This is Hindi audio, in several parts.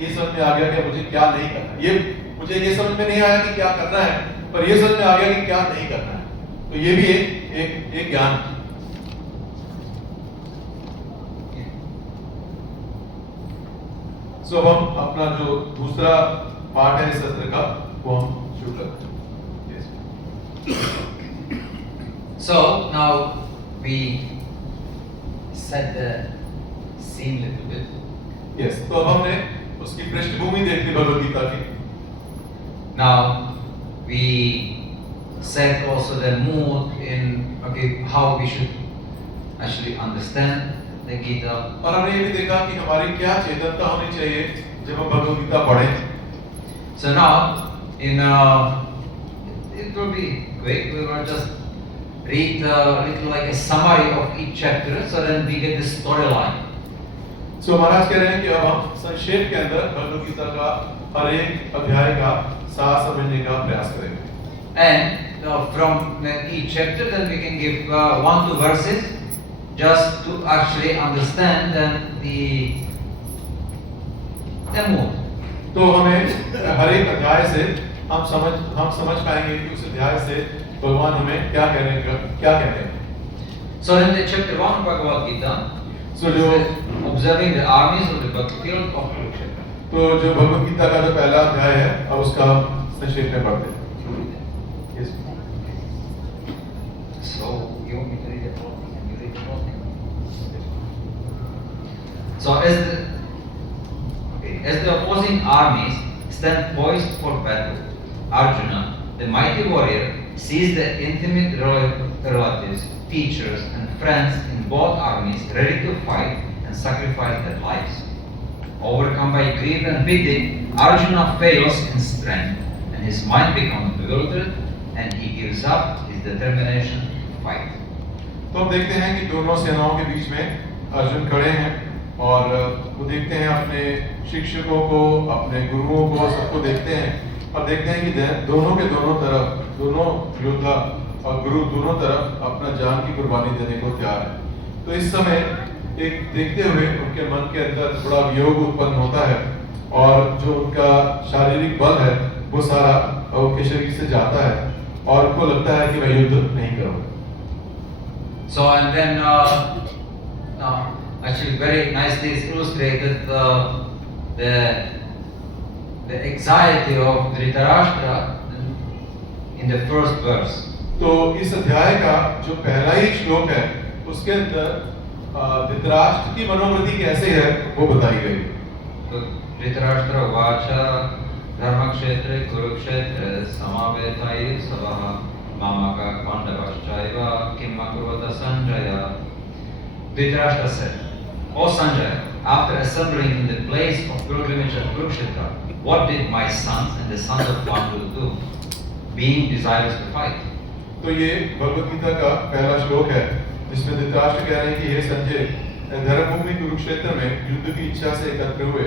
ये समझ में आ गया कि मुझे क्या नहीं करना। ये मुझे ये समझ में नहीं आया कि क्या करना है, पर ये समझ में आ गया कि क्या नहीं करना है। तो ये भी एक ज्ञान। सो अब हम अपना जो दूसरा पार्ट है इस सत्र का वो हम शुरू करते हैं। So now we set the scene a little bit. Yes, तो अब हमने उसकी पृष्ठभूमि देख ली भगवद गीता की। Now we set also the mood in how we should actually understand the Gita. और हमने ये भी देखा कि हमारी क्या चेतनता होनी चाहिए जब हम भगवद गीता पढ़ें। So now it will be great. We will just read a little like a summary of each chapter, so then we get the storyline. So महाराज कह रहे हैं कि अब हम संक्षेप के अंदर भगवद गीता का हर एक अध्याय का सार समझने का प्रयास करेंगे। And from each chapter, then we can give 1-2 verses, just to actually understand the mood. तो हमें हर एक अध्याय से हम समझ पाएंगे कि उस अध्याय से भगवान हमें क्या कहते हैं। So in the chapter 1 of Bhagavad Gita, so जो observing the armies of the battlefield of Kurukshetra. तो जो भगवद गीता का जो पहला अध्याय है, अब उसका संक्षेप में पढ़ते हैं। Yes. So you want me to read the whole thing and you read the whole thing? So as the opposing armies stand poised for battle, Arjuna, the mighty warrior, sees the intimate relatives, teachers, and friends in both armies ready to fight and sacrifice their lives. Overcome by grief and pity, Arjuna fails in strength, and his mind becomes bewildered, and he gives up his determination to fight. तो हम देखते हैं कि दोनों सेनाओं के बीच में अर्जुन खड़े हैं और वो देखते हैं अपने शिक्षकों को, अपने गुरुओं को, सबको देखते हैं और देखते हैं कि दोनों के दोनों तरफ, दोनों योद्धा और गुरु दोनों तरफ अपना जान की कुर्बानी देने को तैयार है। तो इस समय एक देखते हुए उनके मन के अंदर थोड़ा वियोग उत्पन्न होता है और जो उनका शारीरिक बल है वो सारा उनके शरीर से जाता है और उनको लगता है कि मैं युद्ध नहीं करूँगा। So and then actually very nicely is illustrated the anxiety of Dhritarashtra in the first verse. तो इस अध्याय का जो पहला ही श्लोक है उसके अंदर धृतराष्ट्र की मनोवृत्ति कैसे है वो बताई गई। तो धृतराष्ट्र वाचा धर्मक्षेत्रे कुरुक्षेत्रे समावेताय सभः मामका पांडवश्चैव किम अकुर्वत Sanjaya. Dhritarashtra said, "O Sanjaya, after assembling in the place of pilgrimage at Kurukshetra, what did my sons and the sons of Pandu do, being desirous to fight?" तो ये भगवद गीता का पहला श्लोक है जिसमें धृतराष्ट्र कह रहे हैं कि हे संजय, धर्मभूमि कुरुक्षेत्र में युद्ध की इच्छा से एकत्र हुए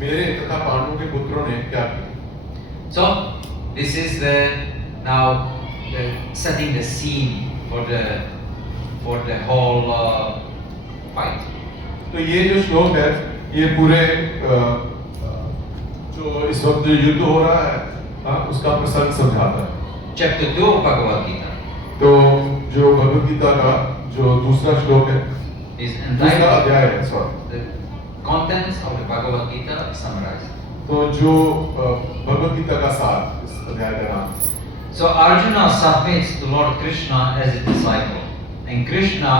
मेरे तथा पांडवों के पुत्रों ने क्या किया। So this is now setting the scene for the whole fight. तो ये जो श्लोक है ये पूरे जो इस वक्त जो युद्ध हो रहा है उसका प्रसंग समझाता है। Chapter 2 of Bhagavad Gita. तो जो भगवद गीता का जो दूसरा श्लोक है, is दूसरा अध्याय है, the contents of the Bhagavad Gita summarized. तो जो भगवद गीता का सार इस अध्याय का नाम। So Arjuna submits to Lord Krishna as a disciple, and Krishna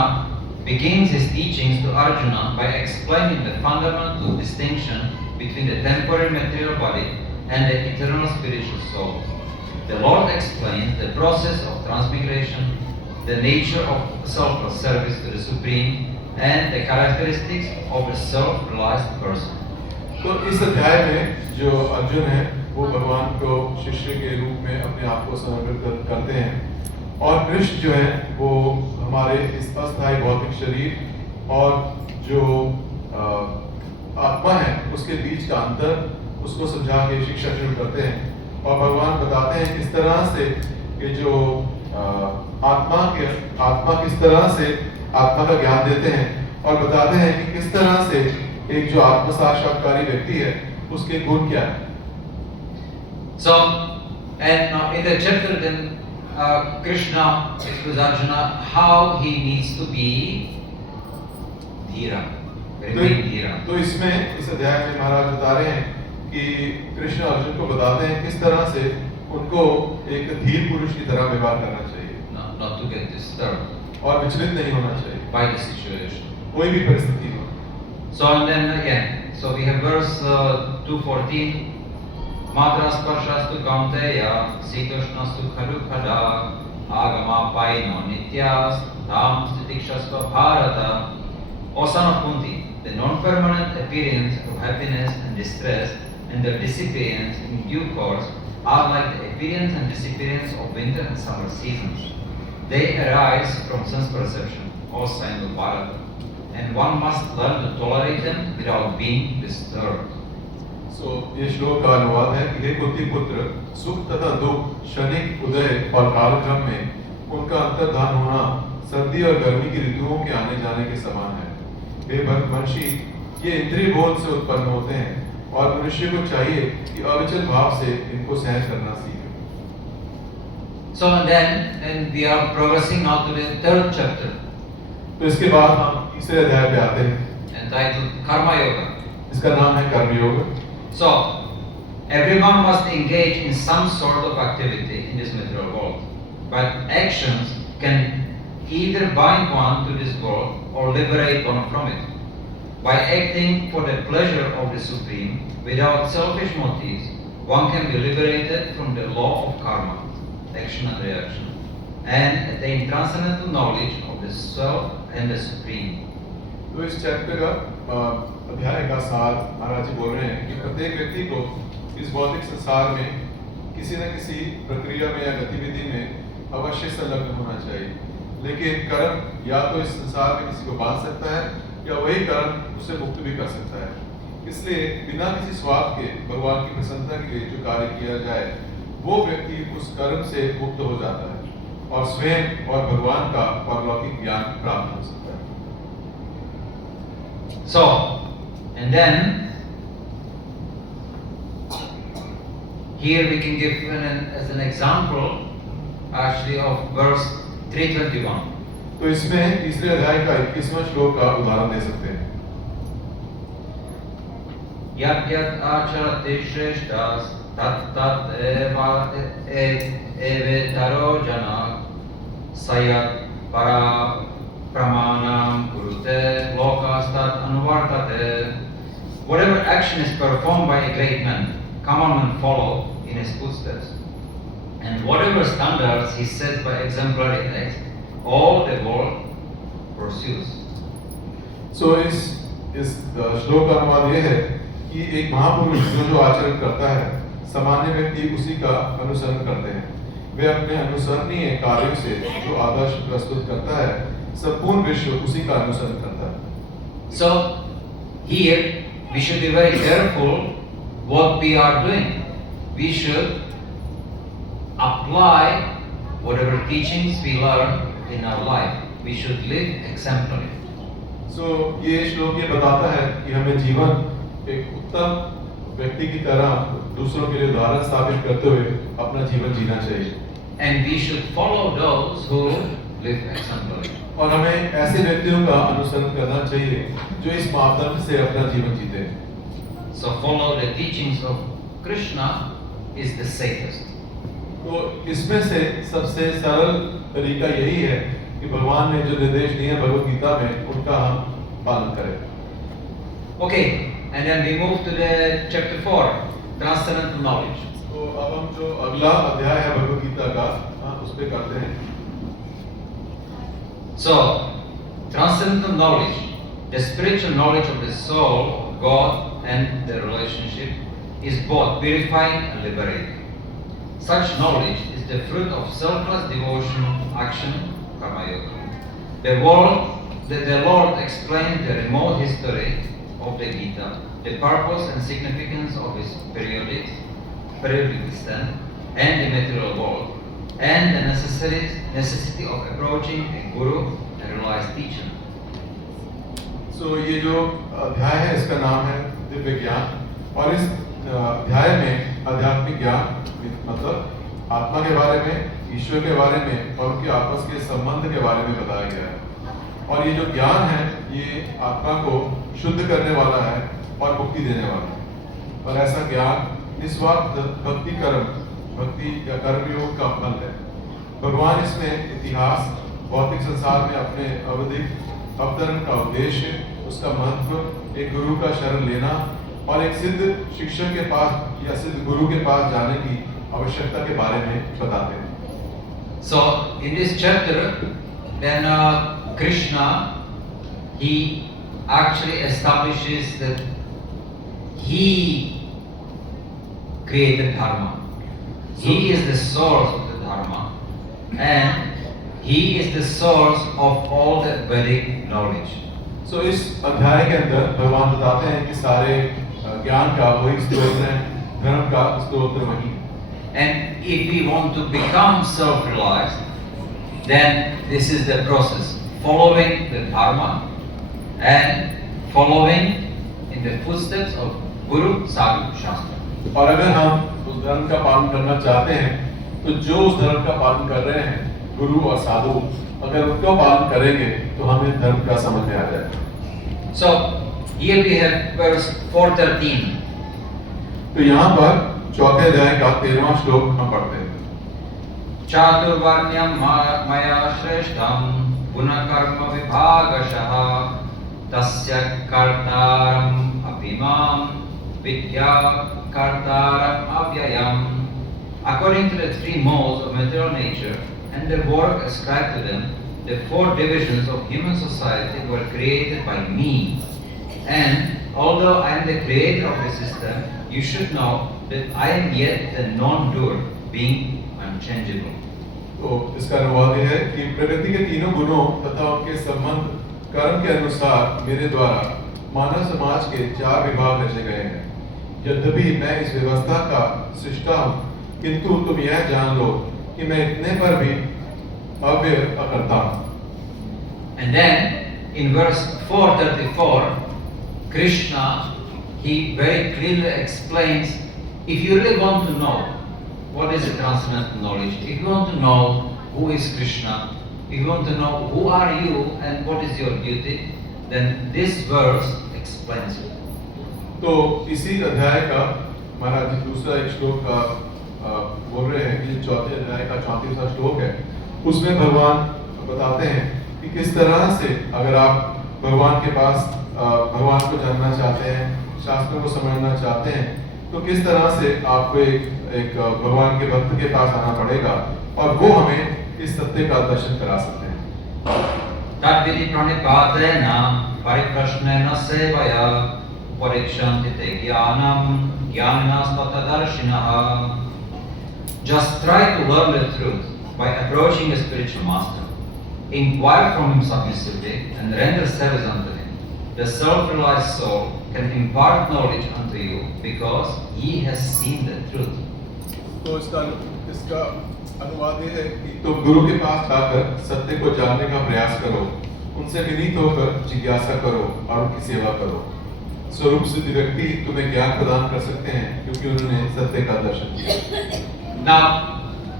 begins his teachings to Arjuna by explaining the fundamental distinction between the temporary material body and the eternal spiritual soul. The Lord explains the process of transmigration, the nature of self-service to the Supreme, and the characteristics of a self-realized person. तो इस अध्याय में जो अर्जुन है वो भगवान को शिष्य के रूप में अपने आप को समर्पित करते हैं और कृष्ण जो है वो हमारे इस अस्थायी भौतिक शरीर और जो आत्मा है उसके बीच का अंतर उसको समझा के शिक्षा शुरू करते हैं और भगवान बताते हैं किस तरह से कि जो आत्मा किस तरह से आत्मा का ज्ञान देते हैं और बताते हैं कि किस तरह से एक जो आत्म साक्षात्कारी व्यक्ति है उसके गुण क्या है। So, and now in the chapter, then Krishna explains Arjuna how he needs to be dhira, remain dhira. तो इसमें इस अध्याय में महाराज बता रहे हैं कि कृष्ण अर्जुन को बताते हैं किस तरह से उनको एक धीर पुरुष की तरह व्यवहार करना चाहिए, Not to get disturbed और विचलित नहीं होना चाहिए by the situation. कोई भी परिस्थिति हो। So and then again, so we have verse 214. Matra sparshastu kaunteya, sitoshnastu khadukhada, agama paino nityas, tam stitikshasva bharata. O son of Kunti, the non-permanent appearance of happiness and distress and their disappearance in due course are like the appearance and disappearance of winter and summer seasons. They arise from sense perception, all signs of Bharata, and one must learn to tolerate them without being disturbed. So ये श्लोक का अनुवाद है कि हे कुंती पुत्र, सुख तथा दुख क्षणिक उदय और कालक्रम में उनका अंतर्धान होना सर्दी और गर्मी की ऋतुओं के आने जाने के समान है। हे भरतवंशी, ये इंद्रिय बोध से उत्पन्न होते हैं और मनुष्य को चाहिए कि अविचल भाव से इनको सहन करना सीखे। So and we are progressing now to the third chapter, तो इसके बाद हम तीसरे अध्याय पे आते हैं, entitled Karma Yoga. इसका नाम है कर्म योग। So, everyone must engage in some sort of activity in this material world, but actions can either bind one to this world or liberate one from it. By acting for the pleasure of the Supreme, without selfish motives, one can be liberated from the law of karma, action and reaction, and attain transcendental knowledge of the Self and the Supreme. तो इस चैप्टर का अध्याय का सार महाराज जी बोल रहे हैं कि प्रत्येक व्यक्ति को इस भौतिक संसार में किसी न किसी प्रक्रिया में या गतिविधि में अवश्य संलग्न होना चाहिए, लेकिन कर्म या तो इस संसार में किसी को बांध सकता है या वही कर्म उसे मुक्त भी कर सकता है। इसलिए बिना किसी स्वार्थ के भगवान की प्रसन्नता के लिए जो कार्य किया जाए वो व्यक्ति उस कर्म से मुक्त हो जाता है और स्वयं और भगवान का पारलौकिक ज्ञान प्राप्त हो सकता है। So, and then here we can give as an example actually of verse 321. तो इसमें तीसरे अध्याय का 21वां श्लोक का उदाहरण दे सकते हैं। Yat yat acharati shreshtas tat tat evetaro jana sayat para pramanam kurute lokastat anuvartate. Whatever action is performed by a great man, common men follow in his footsteps. And whatever standards he sets by exemplary acts, all the world pursues. So इस श्लोक का अनुवाद ये है कि एक महापुरुष जो आचरण करता है, सामान्य व्यक्ति उसी का अनुसरण करते हैं। वे अपने अनुसरणीय कार्यों से जो आदर्श प्रस्तुत करता है, संपूर्ण विश्व उसी का अनुसरण करता है। So here we should be very careful what we are doing. We should apply whatever teachings we learn in our life. We should live exemplary. So ये श्लोक ये बताता है कि हमें जीवन एक उत्तम व्यक्ति की तरह दूसरों के लिए उदाहरण स्थापित करते हुए अपना जीवन जीना चाहिए। And we should follow those who live exemplary. और हमें ऐसे व्यक्तियों का अनुसरण करना चाहिए जो इस मापदंड से अपना जीवन जीते हैं। So follow the teachings of Krishna is the safest. तो इसमें से सबसे सरल तरीका यही है कि भगवान ने जो निर्देश दिए हैं भगवद गीता में उनका हम पालन करें। Okay, and then we move to the chapter 4, transcendental knowledge. तो अब हम जो अगला अध्याय है भगवद गीता का उस पे करते हैं। So, transcendental knowledge, the spiritual knowledge of the soul, of God, and the relationship, is both purifying and liberating. Such knowledge is the fruit of selfless devotion, action, karma yoga. The Lord explained the remote history of the Gita, the purpose and significance of its periodic descent, and the material world, and the necessity of approaching a guru and realized teacher. So ये जो अध्याय है इसका नाम है दिव्य ज्ञान, और इस अध्याय में आध्यात्मिक ज्ञान मतलब आत्मा के बारे में, ईश्वर के बारे में और उनके आपस के संबंध के बारे में बताया गया है। और ये जो ज्ञान है ये आत्मा को शुद्ध करने वाला है और मुक्ति देने वाला है। और ऐसा ज्ञान निस्वार्थ भक्ति या कर्मयोग का फल है। भगवान इसमें इतिहास, भौतिक संसार में अपने अवधिक अवतरण का उद्देश्य, उसका महत्व, एक गुरु का शरण लेना और एक सिद्ध शिक्षक के पास या सिद्ध गुरु के पास जाने की आवश्यकता के बारे में बताते हैं। So in this chapter, then Krishna, he actually establishes that he created dharma. He is the source of the dharma, and he is the source of all the Vedic knowledge. So इस अध्याय के अंदर भगवान बताते हैं कि सारे ज्ञान का वही स्रोत है, धर्म का स्रोत वही है। And if we want to become self-realized, then this is the process: following the dharma and following in the footsteps of Guru, Sadhu, Shastra. और अगर हम उस धर्म का पालन करना चाहते हैं तो जो उस धर्म का पालन कर रहे हैं, गुरु और साधु, अगर उनका पालन करेंगे तो हमें धर्म का समझ में आ जाएगा। So here we have verse 413. तो यहाँ पर चौथे अध्याय का 13वां श्लोक हम पढ़ते हैं। चातुर्वर्ण्यं मया श्रेष्ठं गुणकर्म विभागशः तस्य कर्तारम् अभिमां विद्या कर्तारम् अव्ययम्. According to the three modes of material nature and the work ascribed to them, the four divisions of human society were created by me. And although I am the creator of the system, you should know that I am yet the non-doer, being unchangeable. तो इसका अनुवाद यह है कि प्रकृति के तीनों गुणों तथा उनके संबंध कर्म के अनुसार मेरे द्वारा मानव समाज के 4 विभाग रचे गए हैं। यद्यपि मैं इस व्यवस्था का सृष्टा हूँ, किंतु तुम यह जान लो कि मैं इतने पर भी अव्यय अकर्ता हूँ। And then in verse 434, Krishna, he very clearly explains, if you really want to know what is the transcendental knowledge, if you want to know who is Krishna, if you want to know who are you and what is your duty, then this verse explains it. तो इसी अध्याय का महाराज जी दूसरा एक श्लोक का बोल रहे हैं कि चौथे अध्याय का 34वां श्लोक है, उसमें भगवान बताते हैं कि किस तरह से अगर आप भगवान के पास भगवान को जानना चाहते हैं, शास्त्रों को समझना चाहते हैं, तो किस तरह से आपको एक भगवान के भक्त के पास आना पड़ेगा और वो हमें इस सत्य का दर्शन करा सकते हैं। तद्विधि प्रणिपातेन परिप्रश्नेन सेवया उपरिक्षन्ति ते ज्ञानं ज्ञानिनस्तत्त्वदर्शिनः. Just try to learn the truth by approaching a spiritual master. Inquire from him submissively and render service unto him. The self-realized soul can impart knowledge unto you because he has seen the truth. तो इसका अनुवाद ये है कि तुम गुरु के पास जाकर सत्य को जानने का प्रयास करो, उनसे विनीत होकर जिज्ञासा करो और उनकी सेवा करो। स्वरूप सिद्ध व्यक्ति तुम्हें ज्ञान प्रदान कर सकते हैं क्योंकि उन्होंने सत्य का दर्शन किया। Now,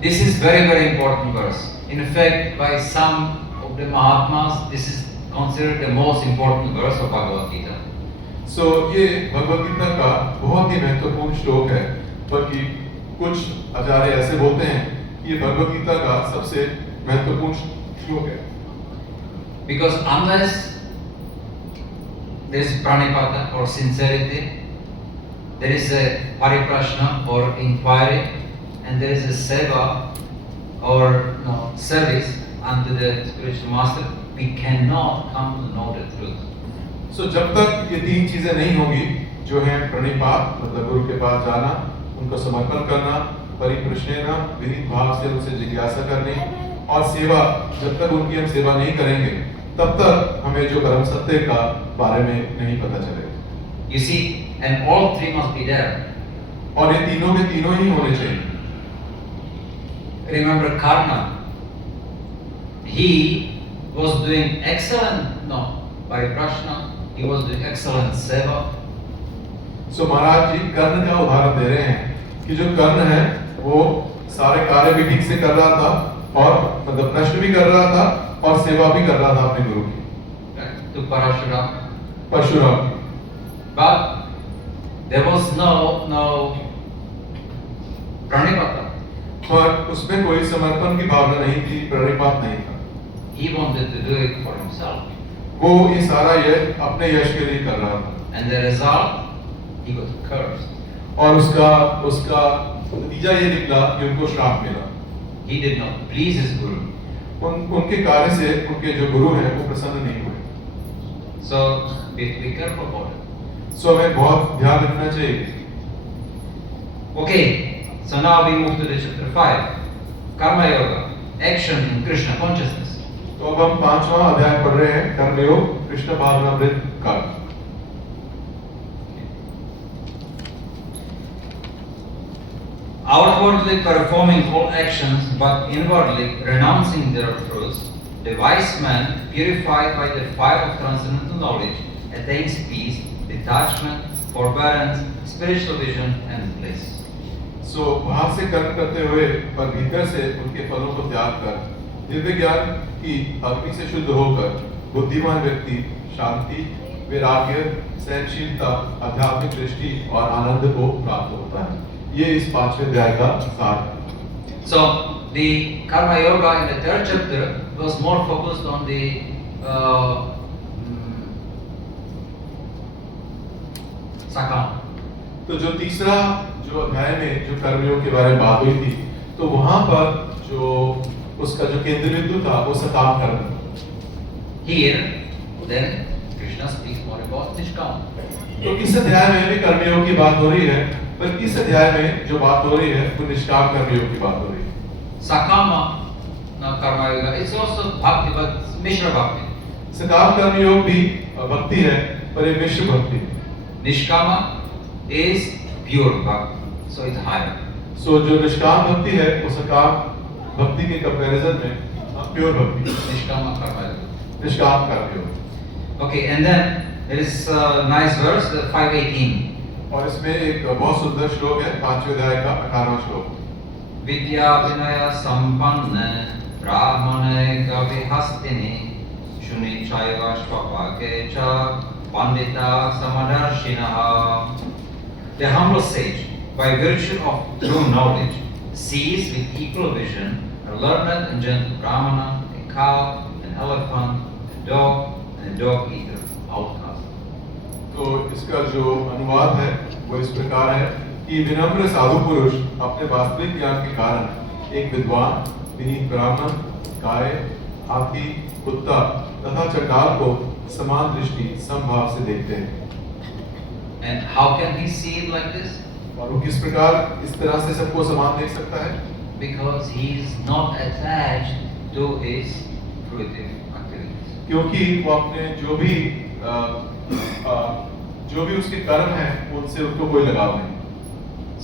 this is very important verse. In fact, by some of the Mahatmas, this is considered the most important verse of Bhagavad Gita. So ये भगवद गीता का बहुत ही महत्वपूर्ण श्लोक है, बल्कि कुछ आचार्य ऐसे बोलते हैं कि ये भगवद गीता का सबसे महत्वपूर्ण श्लोक है। Because unless there is pranipata or sincerity, there is a pariprashna or inquiry, and there is a seva or service unto the spiritual master, we cannot come to know the truth. So जब तक ये 3 चीजें नहीं होगी, जो है प्रणिपात मतलब गुरु के पास जाना, उनको समर्पण करना, परिप्रश्नेन विनीत भाव से उनसे जिज्ञासा करनी और सेवा, जब तक उनकी हम सेवा नहीं करेंगे तब तक हमें जो परम सत्य का बारे में नहीं पता चलेगा। You see, and all three must be there. और ये तीनों के तीनों ही होने चाहिए। Remember Karna, he was doing excellent pariprashna, he was doing excellent seva, सो महाराज जी कर्ण का उदाहरण दे रहे हैं कि जो कर्ण है वो सारे कार्य भी ठीक से कर रहा था और मतलब प्रश्न भी कर रहा था और सेवा भी कर रहा था अपने गुरु की, to Parashuram. परशुराम की। But there was no pranipata. पर उसमें कोई समर्पण की भावना नहीं थी, प्रणिपात नहीं था। He wanted to do it for himself. वो ये सारा यश अपने यश के लिए कर रहा था And the result, he got cursed. और उसका नतीजा ये निकला कि उनको श्राप मिला। He did not please his guru. उनके कार्य से उनके जो गुरु हैं वो प्रसन्न नहीं हुए। So be careful about it. सो हमें बहुत ध्यान रखना चाहिए। Okay, so now we move to the chapter 5. Karma Yoga, action in Krishna consciousness. तो अब हम 5वां अध्याय पढ़ रहे हैं, कर्मयोग कृष्ण भावनामृत काल। Outwardly performing all actions, but inwardly renouncing their fruits, the wise man, purified by the fire of transcendental knowledge, attains peace, detachment, forbearance, spiritual vision, and bliss. सो बाहर से कर्म करते हुए पर भीतर से उनके फलों को त्याग कर दिव्य ज्ञान की अग्नि से शुद्ध होकर बुद्धिमान व्यक्ति शांति, वैराग्य, सहनशीलता, आध्यात्मिक दृष्टि और आनंद को प्राप्त होता है। ये इस 5वें अध्याय का सार है। So the Karma Yoga in the 3rd chapter was more focused on the Sakam. तो जो तीसरा जो अध्याय में जो कर्मयोग के बारे में बात हुई थी, तो वहां पर जो उसका जो केंद्र बिंदु था वो सकाम कर्म था। Here, then Krishna speaks more about Nishkam. तो इस अध्याय में भी कर्मयोग की बात हो रही है, पर इस अध्याय में जो बात हो रही है वो निष्काम कर्मयोग की बात हो रही है। Sakama Karma Yoga, it's also Bhakti, but it's Mishra Bhakti. सकाम कर्मयोग भी भक्ति है, पर ये मिश्र भक्ति है। Nishkama is pure Bhakti, so it's higher. सो जो निष्काम भक्ति है वो सकाम भक्ति के कंपैरिजन में प्योर भक्ति है। Nishkama Karma Yoga. निष्काम कर्मयोग। Okay, and then there is a nice verse, 5:18. और इसमें एक बहुत सुंदर श्लोक है, 5वें अध्याय का 18वां श्लोक। Vidya Vinaya Sampanna Brahmane Gavihastini Shuni Chaiva Shvapake Cha Pandita Samadarshinaha. The humble sage, by virtue of true knowledge, sees with equal vision a learned and gentle Brahmana, a cow, an elephant, a dog, and a dog eater outcast. तो इसका जो अनुवाद है वो इस प्रकार है कि विनम्र साधु पुरुष अपने वास्तविक ज्ञान के कारण एक विद्वान, विनीत ब्राह्मण, गाय, हाथी, कुत्ता तथा चंडाल को समान दृष्टि समभाव से देखते हैं। And how can he see it like this? और वो किस प्रकार इस तरह से सबको समान देख सकता है? Because he is not attached to his fruitive activities. क्योंकि वो अपने जो भी उसके कर्म हैं उनसे उसको कोई लगाव नहीं।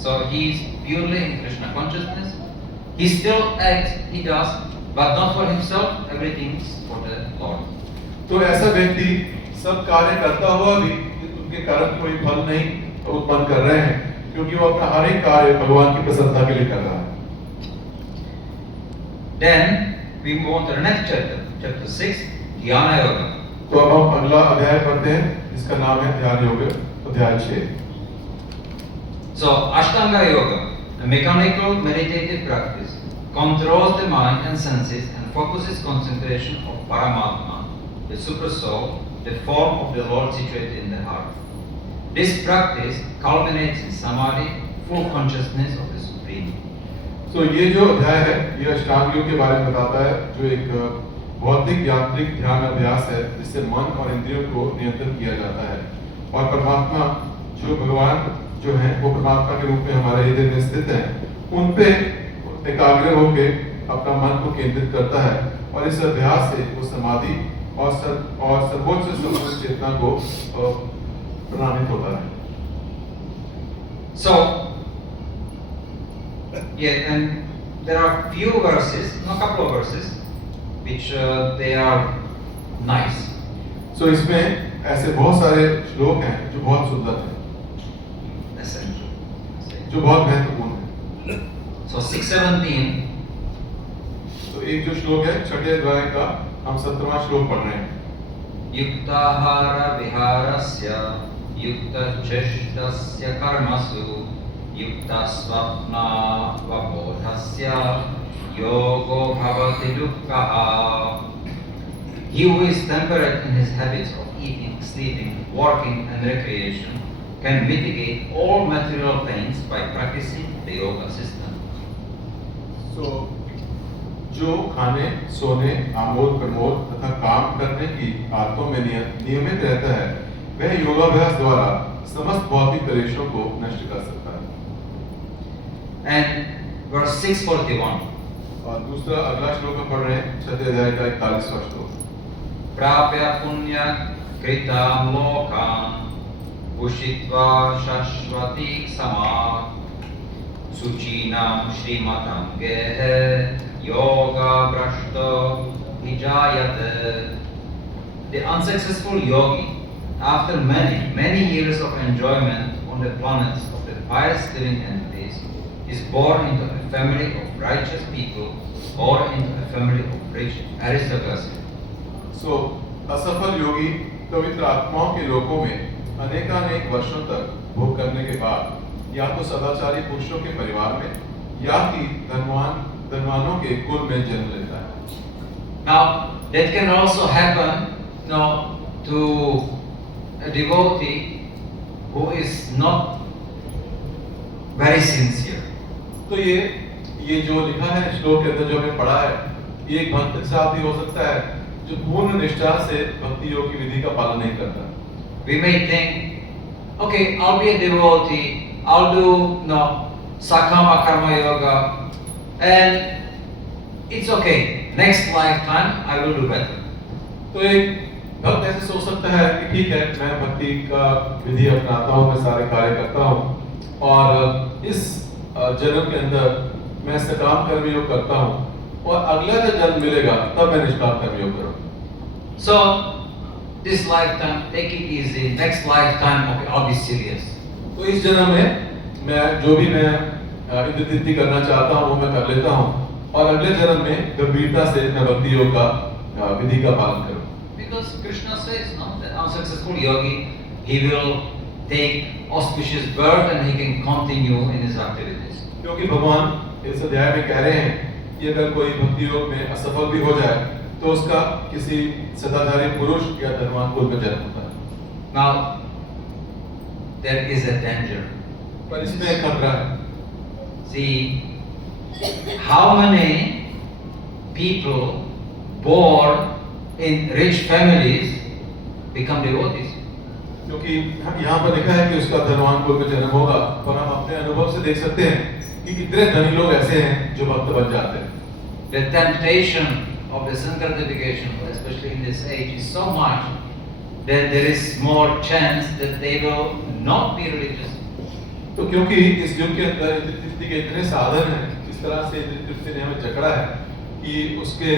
So he is purely in Krishna consciousness. He still acts, he does, but not for himself, everything is for the Lord. तो ऐसा व्यक्ति सब कार्य करता हुआ भी उनके कर्म कोई फल नहीं उत्पन्न कर रहे हैं, क्योंकि वो अपना हर एक कार्य भगवान की प्रसन्नता के लिए कर रहा है। Then we move on to the next chapter, chapter 6, Dhyana Yoga. तो अब हम अगला अध्याय पढ़ते हैं, जिसका नाम है ध्यान योग, अध्याय 6। So Ashtanga Yoga, a mechanical meditative practice, controls the mind and senses and focuses concentration of Paramatma, the super soul, the form of the Lord situated in the heart. This practice culminates in samadhi, full consciousness of the Supreme. तो ये जो अध्याय है ये अष्टांग योग के बारे में बताता है, जो एक बौद्धिक यांत्रिक ध्यान अभ्यास है जिससे मन और इंद्रियों को नियंत्रित किया जाता है और परमात्मा जो भगवान जो है वो परमात्मा के रूप में हमारे हृदय में स्थित है, उन पे एकाग्र होकर अपना मन को केंद्रित करता है और इस अभ्यास से वो समाधि और सर्वोच्च संपूर्ण चेतना को प्रणामित होता है। So, yeah, and there are few verses, a couple of verses, which they are nice. So इसमें ऐसे बहुत सारे श्लोक हैं जो बहुत सुंदर हैं। जो बहुत महत्वपूर्ण है। So 6:17, तो एक जो श्लोक है छठे अध्याय का, हम 17वां श्लोक पढ़ रहे हैं। युक्ताहार विहारस्य युक्तचेष्टस्य कर्मसु युक्तस्वप्नावबोधस्य योगो भवति दुःखः. He who is temperate in his habits of eating, sleeping, working and recreation can mitigate all material pains by practicing the yoga system. So, जो खाने, सोने, आमोद प्रमोद तथा काम करने की आदतों में नियमित रहता है, वह योगाभ्यास द्वारा समस्त भौतिक क्लेशों को नष्ट कर सकता है। And verse 6:41. और दूसरा अगला श्लोक हम पढ़ रहे हैं छठे अध्याय का 41वां श्लोक। प्राप्य पुण्य कृतां लोकान् उषित्वा शाश्वती समात् शुचीनां श्रीमतां गेहे yoga भ्रष्टो विजायते. The unsuccessful yogi, after many years of enjoyment on the planets of the pious living entities, is born into a family of righteous people or into a family of rich aristocracy. So, असफल योगी पवित्र आत्माओं के लोकों में अनेकानेक वर्षों तक भोग करने के बाद या तो सदाचारी पुरुषों के परिवार में या कि धनवानों के कुल में जन्म लेता है। Now, that can also happen, to a devotee who is not very sincere. तो ये जो लिखा है श्लोक के अंदर जो हमने पढ़ा है, ये एक भक्त के साथ भी हो सकता है जो पूर्ण निष्ठा से भक्ति योग की विधि का पालन नहीं करता। We may think, okay, I'll be a devotee, I'll do Sakama Karma Yoga, and it's okay. Next lifetime I will do better. तो एक भक्त ऐसे सोच सकता है कि ठीक है, मैं भक्ति का विधि अपनाता हूँ, मैं सारे कार्य करता हूँ और इस जन्म के अंदर मैं सकाम कर्म योग करता हूँ और अगला जो जन्म मिलेगा तब मैं निष्काम कर्म योग करूँ। So, this lifetime, take it easy. Next lifetime, okay, I'll be serious. तो इस जन्म में मैं जो भी मैं इंद्र तृप्ति करना चाहता हूँ वो मैं कर लेता हूँ और अगले जन्म में गंभीरता से मैं भक्ति योग का विधि का पालन करूँ। Because Krishna says, that unsuccessful yogi, he will take auspicious birth and he can continue in his activities. क्योंकि भगवान इस अध्याय में कह रहे हैं कि अगर कोई भक्ति योग में असफल भी हो जाए तो उसका किसी सदाचारी पुरुष या धनवान कुल में जन्म होता है। Now, there is a danger. पर इसमें एक खतरा है। See, how many people born in rich families become devotees? क्योंकि हम यहाँ पर लिखा है कि उसका धनवान कुल में जन्म होगा, पर हम अपने अनुभव से देख सकते हैं कि कितने धनी लोग ऐसे हैं जो भक्त बन जाते हैं। The temptation of the Sankirtanification, especially in this age, is so much that there is more chance that they will not be religious. तो क्योंकि इस युग के अंदर इंद्र तृप्ति के इतने साधन हैं, इस तरह से इंद्र तृप्ति ने हमें जकड़ा है कि उसके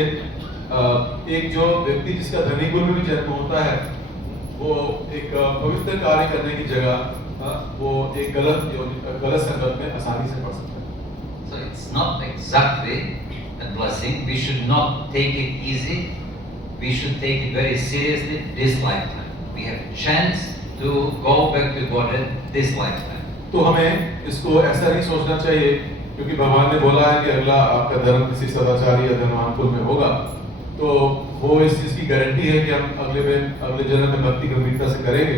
एक जो व्यक्ति जिसका धनी कुल में भी जन्म होता है, वो एक पवित्र कार्य करने की जगह वो एक गलत संगत में आसानी से पड़ सकता है। So it's not exactly a blessing. We should not take it easy. We should take it very seriously this lifetime. We have chance to go back to God this lifetime. तो हमें इसको ऐसा नहीं सोचना चाहिए क्योंकि भगवान ने बोला है कि अगला आपका धर्म किसी सदाचारी या धनवान कुल में होगा, तो वो इस चीज की गारंटी है कि हम अगले जन्म में भक्ति गंभीरता से करेंगे,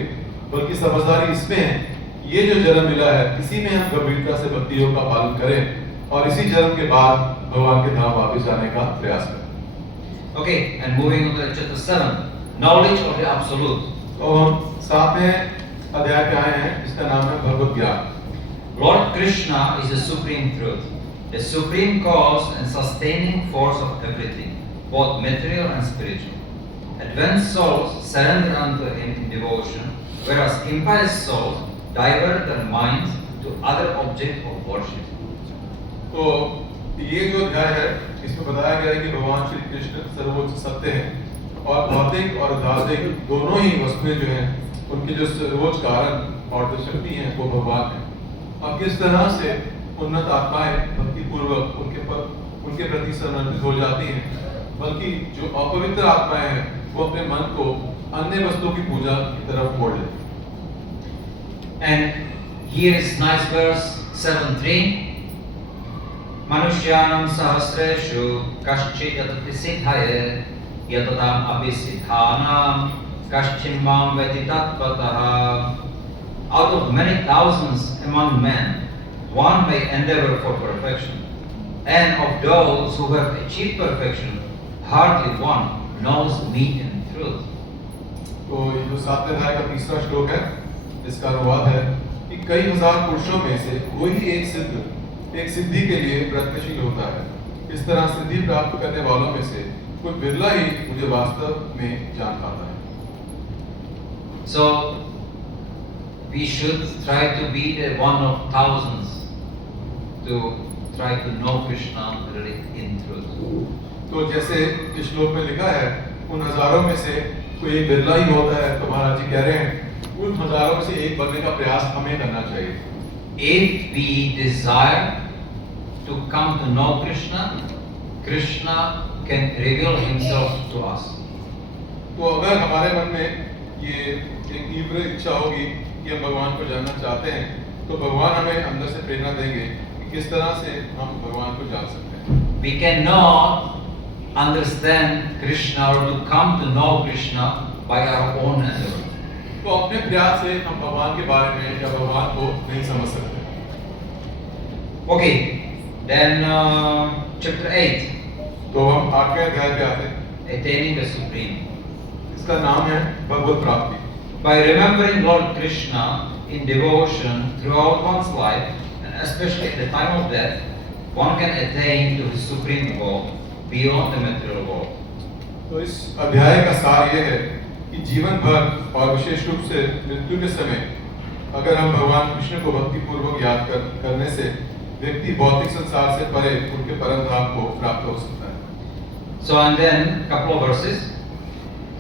बल्कि समझदारी इसमें है ये जो जन्म मिला है इसी में हम गंभीरता से भक्ति योग का पालन करें और इसी जन्म के बाद भगवान के धाम वापस जाने का प्रयास करें। Okay, and moving on to chapter 7, knowledge of the absolute. तो हम 7वें अध्याय पे आए हैं जिसका नाम है भगवत ज्ञान। Lord Krishna is the supreme truth, the supreme cause and sustaining force of everything, both material and spiritual. Advanced souls surrender unto him in devotion, whereas impious souls divert their minds to other objects of worship. तो ये जो अध्याय है इसमें बताया गया है कि भगवान श्री कृष्ण सर्वोच्च सत्य हैं और भौतिक और धार्मिक दोनों ही वस्तुएं जो हैं उनके जो सर्वोच्च कारण और जो शक्ति हैं वो भगवान है। और किस तरह से उन्नत आत्माएं भक्ति पूर्वक उनके प्रति समर्पित हो जाती हैं, बल्कि जो अपवित्र आत्माएं हैं वो अपने मन को अन्य वस्तुओं की पूजा की तरफ मोड़ लेती हैं। And here is nice verse 7:3. Manushyanam sahasreshu kaschit yatati siddhaye yatatam abhisiddhanam kaschim mam veti tattvataha. Out of many thousands among men, one may endeavor for perfection, and of those who have achieved perfection, hardly one knows me in truth. तो ये जो 7वें अध्याय का तीसरा श्लोक है, इसका अनुवाद है कि कई हजार पुरुषों में से कोई एक सिद्धि के लिए प्रयत्नशील होता है। इस तरह सिद्धि प्राप्त करने वालों में से कोई बिरला ही मुझे वास्तव में जान पाता है। So we should try to be the one of thousands to try to know Krishna really in truth. तो जैसे इस श्लोक में लिखा है, उन हजारों में से कोई एक बिरला ही होता है, तो महाराज जी कह रहे हैं उन हजारों में से एक बनने का प्रयास हमें करना चाहिए। If we desire to come to know Krishna, Krishna can reveal himself to us. तो अगर हमारे मन में ये एक तीव्र इच्छा होगी कि हम भगवान को जानना चाहते हैं, तो भगवान हमें अंदर से प्रेरणा देंगे कि किस तरह से हम भगवान को जान सकते हैं। We cannot understand Krishna or to come to know Krishna by our own endeavor. तो अपने प्रयास से हम भगवान के बारे में या भगवान को नहीं समझ सकते। Okay, then chapter 8, तो हम 8वें अध्याय पे आते हैं। Attaining the Supreme. इसका नाम है भगवत प्राप्ति। By remembering Lord Krishna in devotion throughout one's life, and especially at the time of death, one can attain to his supreme goal beyond the material world. तो इस अध्याय का सार यह है कि जीवन भर और विशेष रूप से मृत्यु के समय अगर हम भगवान कृष्ण को भक्ति पूर्वक याद करने से व्यक्ति भौतिक संसार से परे उनके परम धाम को प्राप्त हो सकता है। So and then couple of verses.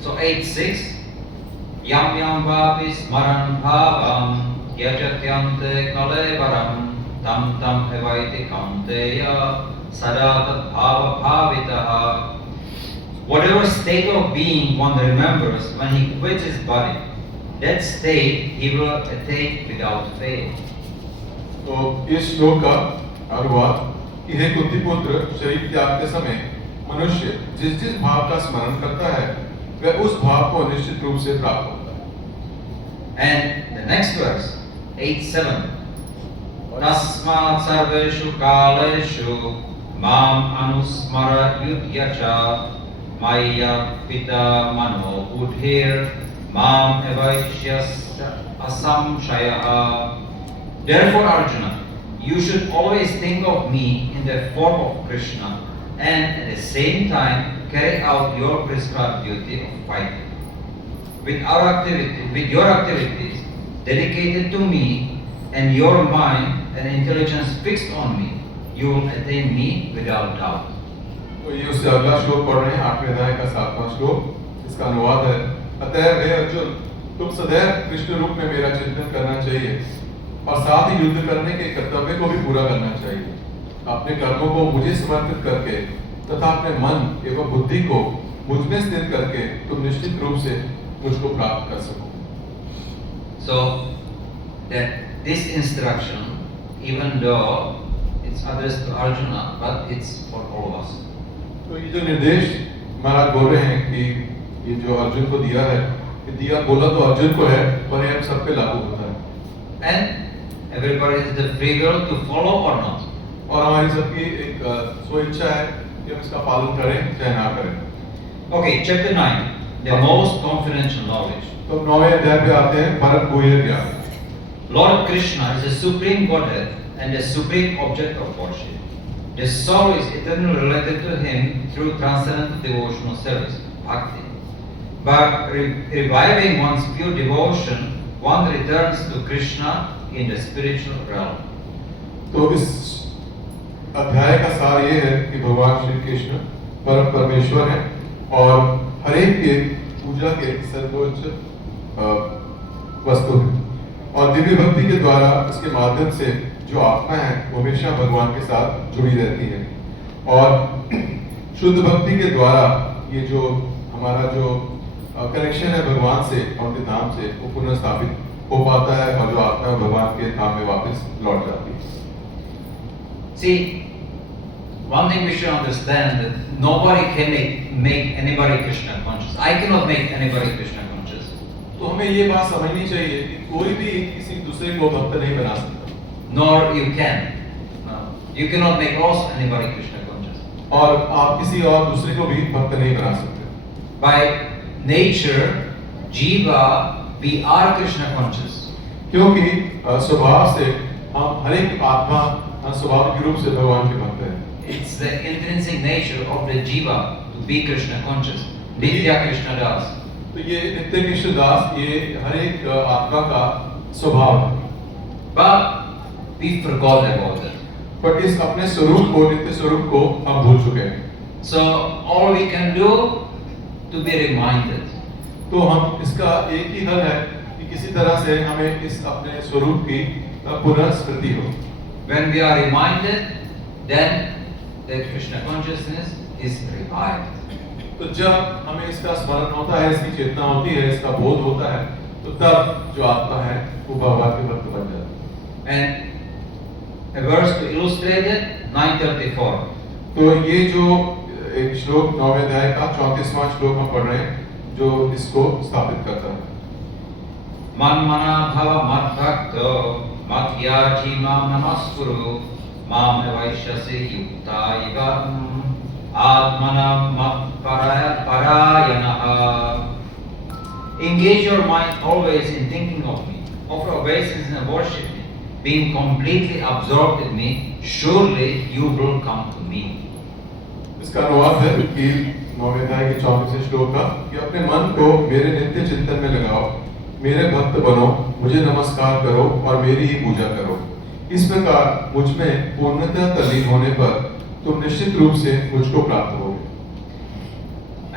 So 8:6. Yam yam vapi smaran bhavam yajatyante kalevaram tam tam evaiti kaunteya sada tat bhava bhavitaha. Whatever state of being one remembers when he quits his body, that state he will attain without fail. तो इस श्लोक का अनुवाद कि हे कुंती पुत्र, शरीर त्याग के समय मनुष्य जिस भाव का स्मरण करता है वह उस भाव को निश्चित रूप से प्राप्त होता है। And the next verse 8:7. Tasmat sarveshu kaleshu mam anusmara yudhyacha maya pita mano buddhir mam evaishyasya asamshaya. Therefore, Arjuna, you should always think of me in the form of Krishna and at the same time carry out your prescribed duty of fighting. With your activities dedicated to me and your mind and intelligence fixed on me, you will attain me without doubt. तो ये उससे अगला श्लोक पढ़ रहे हैं, 8वें अध्याय का 7वां श्लोक। इसका अनुवाद है, अतएव हे अर्जुन, तुम सदैव कृष्ण रूप में मेरा चिंतन करना चाहिए और साथ ही युद्ध करने के कर्तव्य को भी पूरा करना चाहिए। अपने कर्मों को मुझे समर्पित करके तथा अपने मन एवं बुद्धि को मुझ में स्थिर करके तुम निश्चित रूप से मुझको प्राप्त कर सको। So that this instruction, even though it's addressed to Arjuna, but it's for all of us. तो ये जो निर्देश महाराज बोल रहे हैं कि ये जो अर्जुन को दिया है, ये दिया बोला तो अर्जुन को है, पर ये हम सब पे लागू होता है। And everybody has the free will to follow or not. और हमारी सबकी एक स्वेच्छा है कि हम इसका पालन करें चाहे ना करें। Okay, chapter 9, the most confidential knowledge. तो 9वें अध्याय पे आते हैं, परम गुह्य ज्ञान। Lord Krishna is the supreme Godhead and the supreme object of worship. The soul is eternally related to Him through transcendental devotional service, bhakti. By reviving one's pure devotion, one returns to Krishna in the spiritual realm. तो इस अध्याय का सार ये है कि भगवान श्री कृष्ण परम परमेश्वर हैं और हरेक के पूजा के सर्वोच्च वस्तु हैं और दिव्य भक्ति के द्वारा इसके माध्यम से जो आत्मा है वो हमेशा भगवान के साथ जुड़ी रहती है और शुद्ध भक्ति के द्वारा ये जो हमारा जो कनेक्शन है भगवान से और उनके धाम से वो पुनर्स्थापित हो पाता है और जो आत्मा है भगवान के धाम में वापस लौट जाती है। See, one thing we should understand that nobody can make anybody Krishna conscious. I cannot make anybody Krishna conscious. तो हमें ये बात समझनी चाहिए कि कोई भी किसी दूसरे को भक्त नहीं बना सकता, Nor you can. No. You cannot make also anybody Krishna conscious. और आप किसी और दूसरे को भी भक्त नहीं बना सकते। By nature, Jiva, we are Krishna conscious. क्योंकि स्वभाव से हम हर एक आत्मा स्वाभाविक रूप से भगवान के भक्त हैं। It's the intrinsic nature of the Jiva to be Krishna conscious. Nitya Krishna Das. तो ये नित्य कृष्ण दास ये हर एक आत्मा का स्वभाव है। But we forgot about it. पर इस अपने स्वरूप को नित्य स्वरूप को हम भूल चुके हैं। So all we can do to be reminded. तो हम इसका एक ही हल है कि किसी तरह से हमें इस अपने स्वरूप की पुनः स्मृति हो। When we are reminded, then the Krishna consciousness is revived. तो जब हमें इसका स्मरण होता है, इसकी चेतना होती है, इसका बोध होता है, तो तब जो आत्मा है वो भगवान के भक्त बन जाता है। And a verse to illustrate it, 934. तो ये जो एक श्लोक 9वें अध्याय का 34वां श्लोक हम पढ़ रहे हैं जो इसको स्थापित करता है। Manmana bhava madbhakto madhyaji mam namaskuru mam evaishyasi yukta ivam atmanam parayanaha. Engage your mind always in thinking of me, offer obeisance and worship me, being completely absorbed in me, surely you will come to me. इसका अनुवाद है कि 9वें अध्याय के 34वें श्लोक का कि अपने मन को मेरे नित्य चिंतन में लगाओ, मेरे भक्त बनो, मुझे नमस्कार करो और मेरी ही पूजा करो। इस प्रकार मुझ में पूर्णतः तल्लीन होने पर तुम निश्चित रूप से मुझको प्राप्त होगे।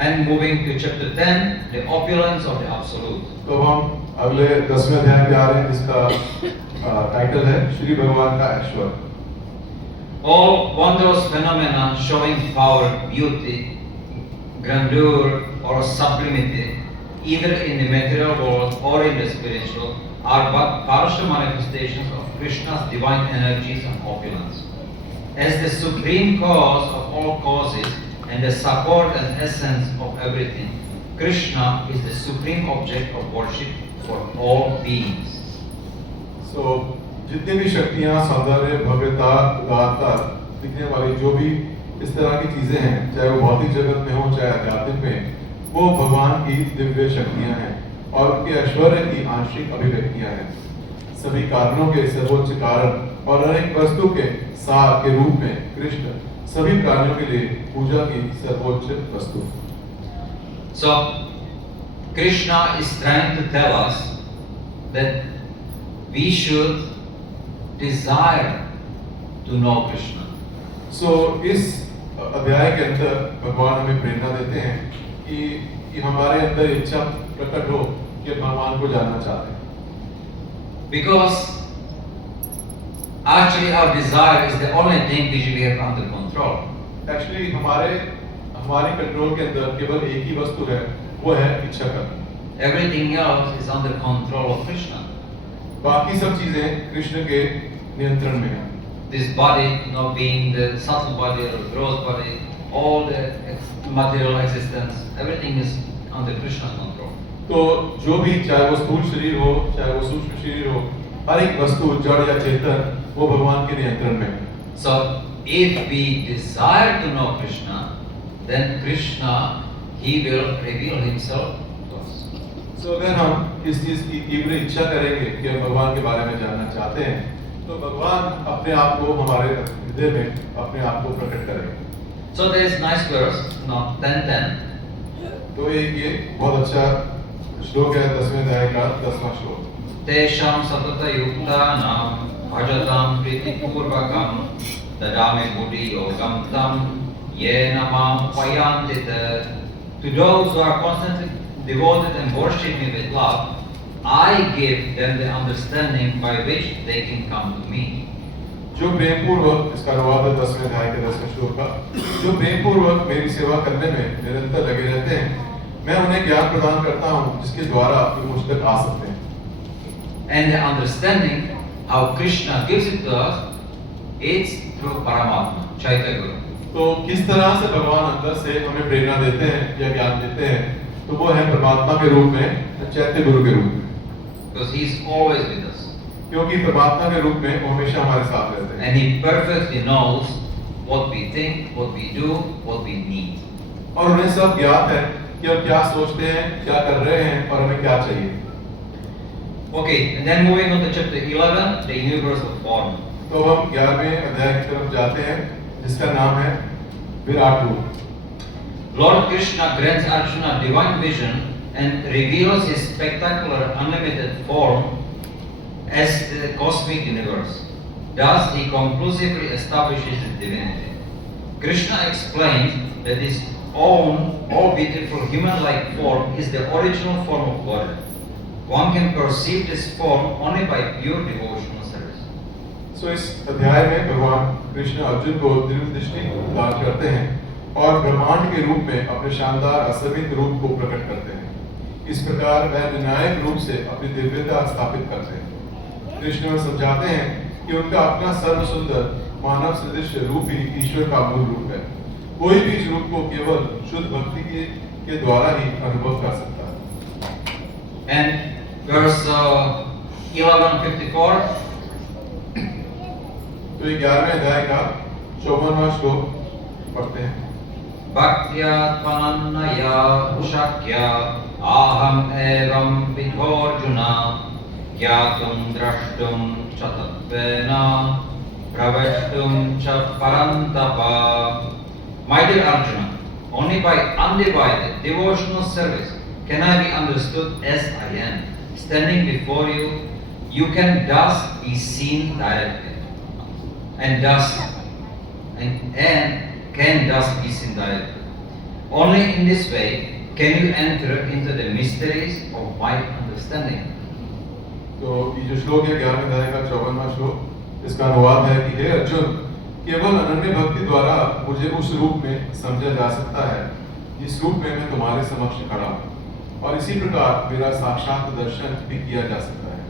And moving to chapter 10, the opulence of the absolute. तो हम अगले 10वें अध्याय पे आ रहे हैं जिसका टाइटल है श्री भगवान का ऐश्वर्य। All wondrous phenomena showing power, beauty, grandeur, or sublimity, either in the material world or in the spiritual, are but partial manifestations of Krishna's divine energies and opulence. As the supreme cause of all causes and the support and essence of everything, Krishna is the supreme object of worship for all beings. So, जितनी भी शक्तियाँ, सौंदर्य, भव्यता, उदारता दिखने वाली जो भी इस तरह की चीजें हैं, चाहे वो भौतिक जगत में हो चाहे आध्यात्मिक में, वो भगवान की दिव्य शक्तियाँ हैं और उनके ऐश्वर्य की आंशिक अभिव्यक्तियाँ हैं। सभी कारणों के सर्वोच्च कारण और हर एक वस्तु के सार के रूप में कृष्ण सभी प्राणियों के लिए पूजा की सर्वोच्च वस्तु। So, Krishna is trying to tell us that we should desire to know Krishna. So, इस अध्याय के अंदर भगवान हमें प्रेरणा देते हैं कि हमारे अंदर इच्छा प्रकट हो कि भगवान को जानना चाहते हैं। Because actually our desire is the only thing which we have under control. Actually हमारी कंट्रोल के अंदर केवल एक ही वस्तु है, वो है इच्छा करना। Everything else is under control of Krishna. बाकी सब चीजें कृष्ण के नियंत्रण में हैं। This body, not being the subtle body or gross body, all the material existence, everything is under Krishna's control. तो जो भी चाहे वो स्थूल शरीर हो, चाहे वो सूक्ष्म शरीर हो, हर एक वस्तु जड़ या चेतन वो भगवान के नियंत्रण में है। So, if we desire to know Krishna, then Krishna, he will reveal himself to us. So अगर हम इस चीज की तीव्र इच्छा करेंगे कि हम भगवान के बारे में जानना चाहते हैं, तो भगवान अपने आप को हमारे हृदय में अपने आप को प्रकट करेंगे। So there is nice verse, no, 10:10. तो ये बहुत अच्छा श्लोक है 10वें अध्याय का 10वां श्लोक। Tesham satata yuktanam bhajatam pritipurvakam dadami buddhi yogam tam yena mam payantita. To those who are constantly devoted and worship me with love, I give them the understanding by which they can come to me. जो प्रेम पूर्वक, इसका अनुवाद है 10वें अध्याय के 10वें श्लोक का, जो प्रेम पूर्वक मेरी सेवा करने में निरंतर लगे रहते हैं, मैं उन्हें ज्ञान प्रदान करता हूँ जिसके द्वारा वे मुझ तक आ सकते हैं। And the understanding how Krishna gives it to us, it's through Paramatma, Chaitanya Guru. तो किस तरह से भगवान अंदर से हमें प्रेरणा देते हैं या ज्ञान देते हैं, तो वो है परमात्मा के रूप में, चैत्य गुरु के रूप में। Because he is always with us. क्योंकि परमात्मा के रूप में वो हमेशा हमारे साथ रहते हैं। And he perfectly knows what we think, what we do, what we need. और उन्हें सब ज्ञात है कि हम क्या सोचते हैं, क्या कर रहे हैं और हमें क्या चाहिए। Okay, and then moving on to chapter 11, the universal form. तो हम 11वें अध्याय की तरफ जाते हैं, जिसका नाम है विराट रूप। Lord Krishna grants Arjuna divine vision and reveals his spectacular unlimited form as the cosmic universe. Thus, he conclusively establishes his divinity. Krishna explains that his own all-beautiful human-like form is the original form of God. One can perceive this form only by pure devotional service. So इस अध्याय में भगवान कृष्ण अर्जुन को दिव्य दृष्टि प्रदान करते हैं और ब्रह्मांड के रूप में अपने शानदार असमित रूप को प्रकट करते हैं। इस प्रकार वह निर्णायक रूप से अपनी दिव्यता स्थापित करते हैं। कृष्ण समझाते हैं कि उनका अपना सर्व सुंदर मानव सदृश रूप ही ईश्वर का मूल रूप है। कोई भी इस रूप को केवल शुद्ध भक्ति के द्वारा ही अनुभव कर सकता है। And verse 11:54. तो 11वें अध्याय का 54वां श्लोक पढ़ते हैं। Bhaktya tvanannaya shakya aham evam vidhorjuna gyatum drashtum cha tatvena praveshtum cha parantapa. My dear Arjuna, only by undivided devotional service can I be understood as I am. Standing before you, you can thus be seen directly. And can thus be seen directly. Only in this way can you enter into the mysteries of my understanding. तो ये जो श्लोक है 11वें अध्याय का 54वां श्लोक, इसका अनुवाद है कि हे अर्जुन, केवल अनन्य भक्ति द्वारा मुझे उस रूप में समझा जा सकता है जिस रूप में मैं तुम्हारे समक्ष खड़ा हूँ, और इसी प्रकार मेरा साक्षात दर्शन भी किया जा सकता है।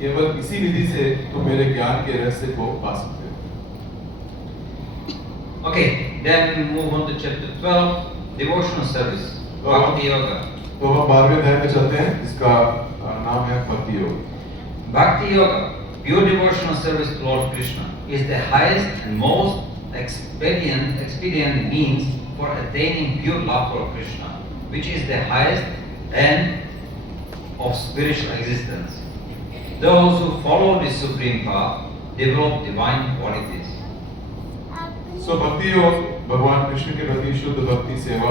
केवल इसी विधि से तुम मेरे ज्ञान के रहस्य को पा सकते हो। Okay, then move on to chapter 12, devotional service, Bhakti Yoga. तो हम 12वें अध्याय में चलते हैं, जिसका नाम है भक्ति योग। Bhakti Yoga, pure devotional service to Lord Krishna, is the highest and most expedient means for attaining pure love for Krishna, which is the highest end of spiritual existence. Those who follow this supreme path develop divine qualities. सो भक्ति योग भगवान कृष्ण के प्रति शुद्ध भक्ति सेवा,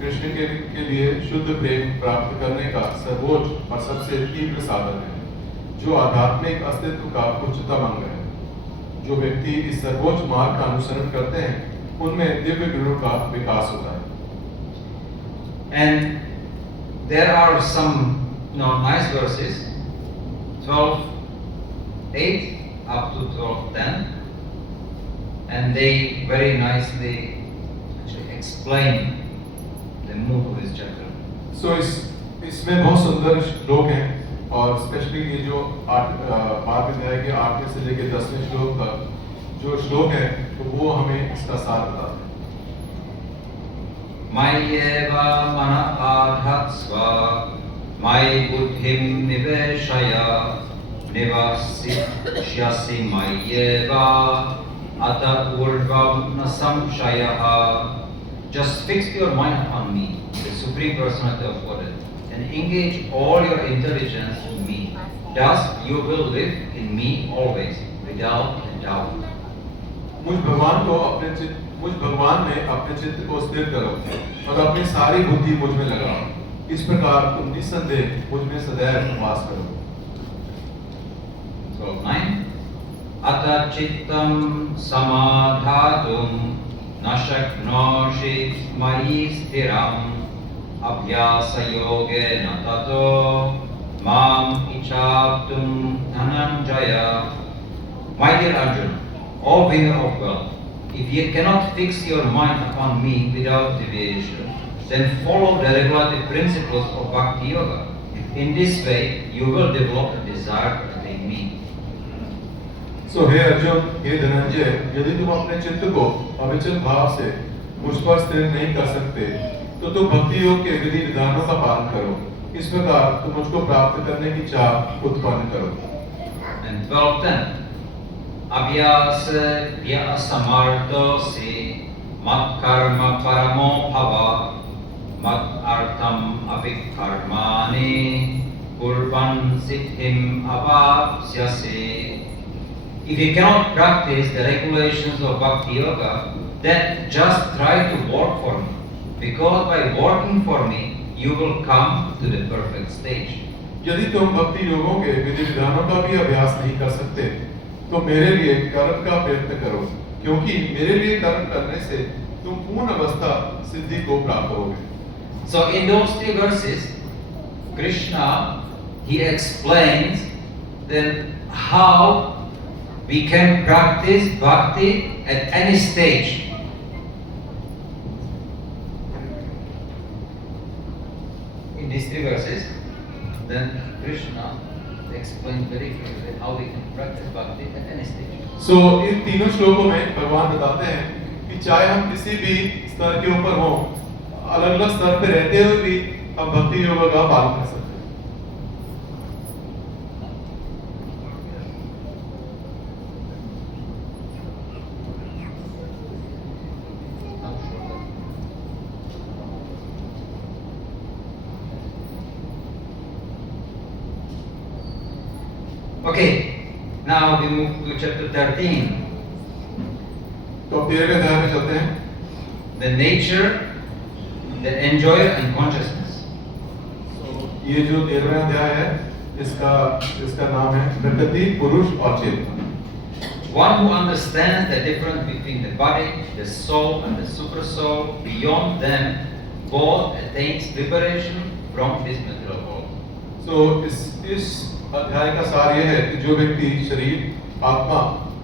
कृष्ण के लिए शुद्ध प्रेम प्राप्त करने का सर्वोच्च और सबसे तीव्र साधन है, जो आध्यात्मिक अस्तित्व का उच्चतम अंग है। जो व्यक्ति इस सर्वोच्च मार्ग का अनुसरण करते हैं, उनमें दिव्य गुणों का विकास होता है। And there are some nice verses, 12:8 up to 12:10, and they very nicely actually explain the mood of this chapter. सो इसमें बहुत सुंदर श्लोक हैं, और स्पेशली ये जो 8वें अध्याय के 8वें से लेकर 10वें श्लोक तक जो श्लोक है, तो वो हमें इसका सार बताते हैं। Mayeva mana adhatsva, may buddhim niveshaya, nivasishyasi mayeva, ata urvam na samshayaha. Just fix your mind upon me, the Supreme Personality of Godhead, and engage all your intelligence in me. Thus you will live in me always, without a doubt. मुझ भगवान में अपने चित्त को स्थिर करो और अपनी सारी बुद्धि मुझ में लगाओ। इस प्रकार तुम निस्संदेह मुझ में सदैव वास करो। 12:9 Ata chittam samadhatum na shaknoshi mayi sthiram abhyasa yogena tato mam ichaptum dhananjaya. My dear Arjuna, O winner of wealth, if ye cannot fix your mind upon me without deviation, then follow the regulative principles of Bhakti Yoga. In this way, you will develop a desire to attain me. सो हे अर्जुन, हे धनंजय, यदि तुम अपने चित्त को अविचल भाव से मुझ पर स्थिर नहीं कर सकते, तो तुम भक्ति योग के विधि विधानों का पालन करो। इस प्रकार तुम मुझको प्राप्त करने की चाह उत्पन्न करो। And 12:10. Abhyasa vyasamartosi mat karma paramo bhava mat artam avikarmani kurvan siddhim avapsyase. If you cannot practice the regulations of Bhakti Yoga, then just try to work for me, because by working for me, you will come to the perfect stage. यदि तुम भक्ति योगों के विधि विधानों का भी अभ्यास नहीं कर सकते, तो मेरे लिए कर्म का प्रयत्न करो, क्योंकि मेरे लिए कर्म करने से तुम पूर्ण अवस्था सिद्धि को प्राप्त होगे। So in those 3 verses, Krishna, he explains then how we can practice bhakti at any stage. In these 3 verses, then Krishna explains very clearly how we can practice bhakti at any stage. सो इन तीनों श्लोकों में भगवान बताते हैं कि चाहे हम किसी भी स्तर के ऊपर हों, अलग अलग स्तर पे रहते हुए भी हम भक्ति योग का पालन कर सकते हैं। Okay, now we move to chapter 13. तो अब 13वें अध्याय में चलते हैं। The nature, the enjoyer and consciousness. ये जो 13वां अध्याय है, इसका नाम है प्रकृति, पुरुष और चेतना। One who understands the difference between the body, the soul and the super soul, beyond them, both attains liberation from this material world. तो इस अध्याय का सार यह है कि जो व्यक्ति शरीर, आत्मा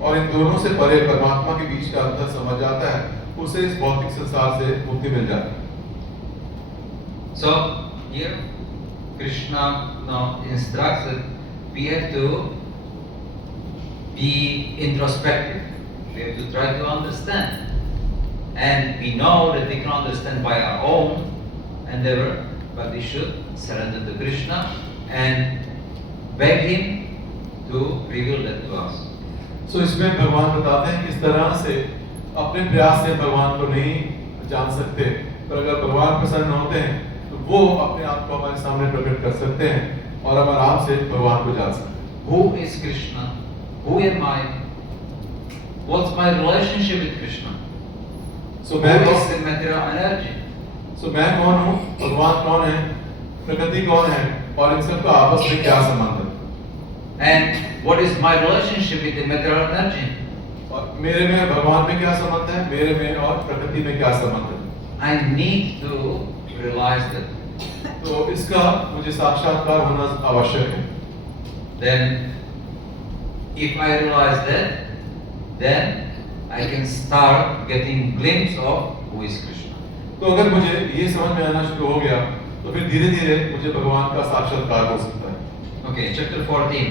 और इन दोनों से परे परमात्मा के बीच का अंतर समझ जाता है, उसे इस भौतिक संसार से मुक्ति मिल जाती है। So here Krishna now instructs that we have to be introspective. We have to try to understand, and we know that we can understand by our own endeavor, but we should surrender to Krishna and beg him to reveal that to us. सो इसमें भगवान बताते हैं कि इस तरह से अपने प्रयास से भगवान को नहीं जान सकते, पर अगर भगवान प्रसन्न होते हैं तो वो अपने आप को हमारे सामने प्रकट कर सकते हैं और हम आराम से भगवान को जान सकते हैं। Who is Krishna? Who am I? What's my relationship with Krishna? So Who is the material energy? मैं कौन हूँ, भगवान कौन है, प्रकृति कौन है और इन सब का आपस में क्या संबंध है? And what is my relationship with the material energy? और मेरे में भगवान में क्या संबंध है, मेरे में और प्रकृति में क्या संबंध है? I need to realize that. तो इसका मुझे साक्षात्कार होना आवश्यक है। Then, if I realize that, then I can start getting glimpse of who is Krishna. तो अगर मुझे ये समझ में आना शुरू हो गया, तो फिर धीरे धीरे मुझे भगवान का साक्षात्कार हो सकता है। Okay, chapter 14.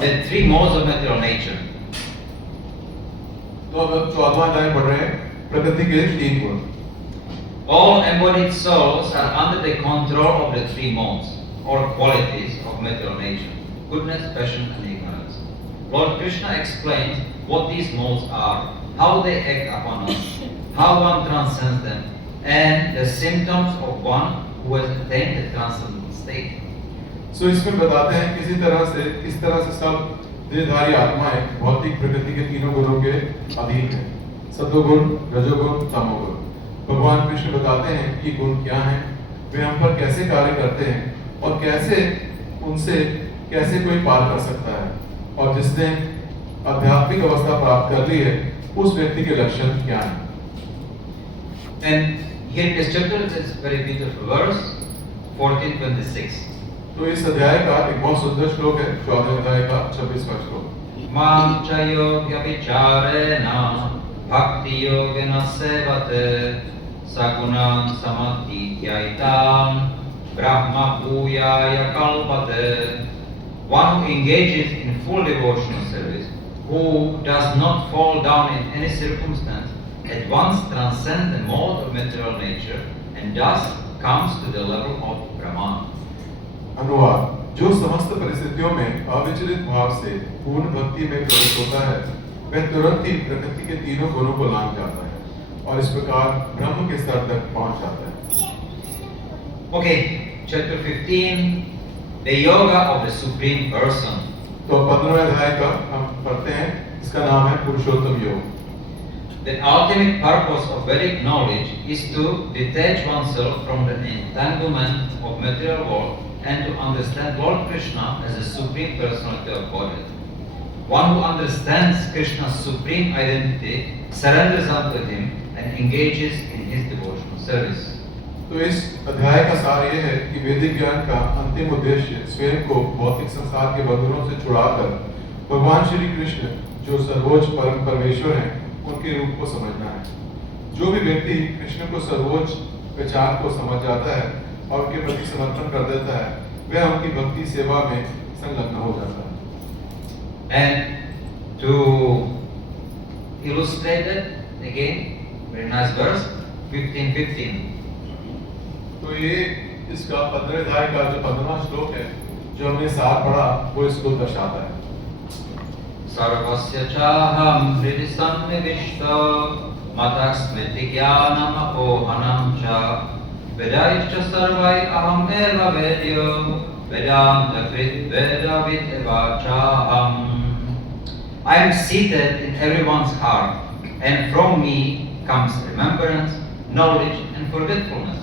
The 3 modes of material nature. तो अब 14वां अध्याय पढ़ रहे हैं, प्रकृति के 3 गुण। All embodied souls are under the control of the 3 modes or qualities of material nature: goodness, passion, and ignorance. Lord Krishna explains what these modes are, how they act upon us, how one transcends them, and the symptoms of one who has attained the transcendental state. सो इसमें बताते हैं किस तरह से सब देहधारी आत्माएं भौतिक प्रकृति के 3 गुणों के अधीन है, सत्वगुण, रजोगुण, तमोगुण। भगवान कृष्ण बताते हैं कि गुण क्या हैं, वे हम पर कैसे कार्य करते हैं और उनसे कैसे कोई पार कर सकता है, और जिसने आध्यात्मिक अवस्था प्राप्त कर ली है उस व्यक्ति के लक्षण क्या हैं। And here in this chapter there is a very beautiful verse, 14:26. तो इस अध्याय का एक बहुत सुंदर श्लोक है, 14वें अध्याय का 26वां श्लोक। मां च योग्य विचारेण भक्ति योगेन सेवते सगुणान् समाधित्यायितान् ब्रह्म भूयाय कल्पते. One who engages in full devotional service, who does not fall down in any circumstance, at once transcends the mode of material nature and thus comes to the level of Brahman. अनुवाद: जो समस्त परिस्थितियों में अविचलित भाव से पूर्ण भक्ति में प्रवेश होता है, वह तुरंत ही प्रकृति के तीनों गुणों को लांघ जाता है और इस प्रकार ब्रह्म के स्तर तक पहुंच जाता है. Okay, chapter 15, the yoga of the Supreme Person. तो 15वें अध्याय का हम पढ़ते हैं, इसका नाम है पुरुषोत्तम योग. The ultimate purpose of Vedic knowledge is to detach oneself from the entanglement of material world and to understand Lord Krishna as the Supreme Personality of Godhead. One who understands Krishna's supreme identity surrenders unto him and engages in his devotional service. तो इस अध्याय का सार यह है कि वैदिक ज्ञान का अंतिम उद्देश्य स्वयं को भौतिक संसार के बंधनों से छुड़ाकर भगवान श्री कृष्ण जो सर्वोच्च परम परमेश्वर हैं उनके रूप को समझना है. जो भी व्यक्ति कृष्ण को सर्वोच्च पहचान को समझ जाता है और उनके प्रति समर्पण कर देता है, वह उनकी भक्ति सेवा में संलग्न हो जाता है. And to illustrate it again, very nice verse, 15:15. तो ये इसका 15वें अध्याय का जो 15वां श्लोक है, जो हमने सार पढ़ा, वो इसको दर्शाता है. सर्वस्य चाहं हृदि सन्निविष्टो मतः स्मृति ज्ञानम् अपोहनं च वेदैश्च सर्वैः अहमेव वेद्यो वेदान्तकृत् वेदविद् एव चाहम्. I am seated in everyone's heart, and from me comes remembrance, knowledge, and forgetfulness.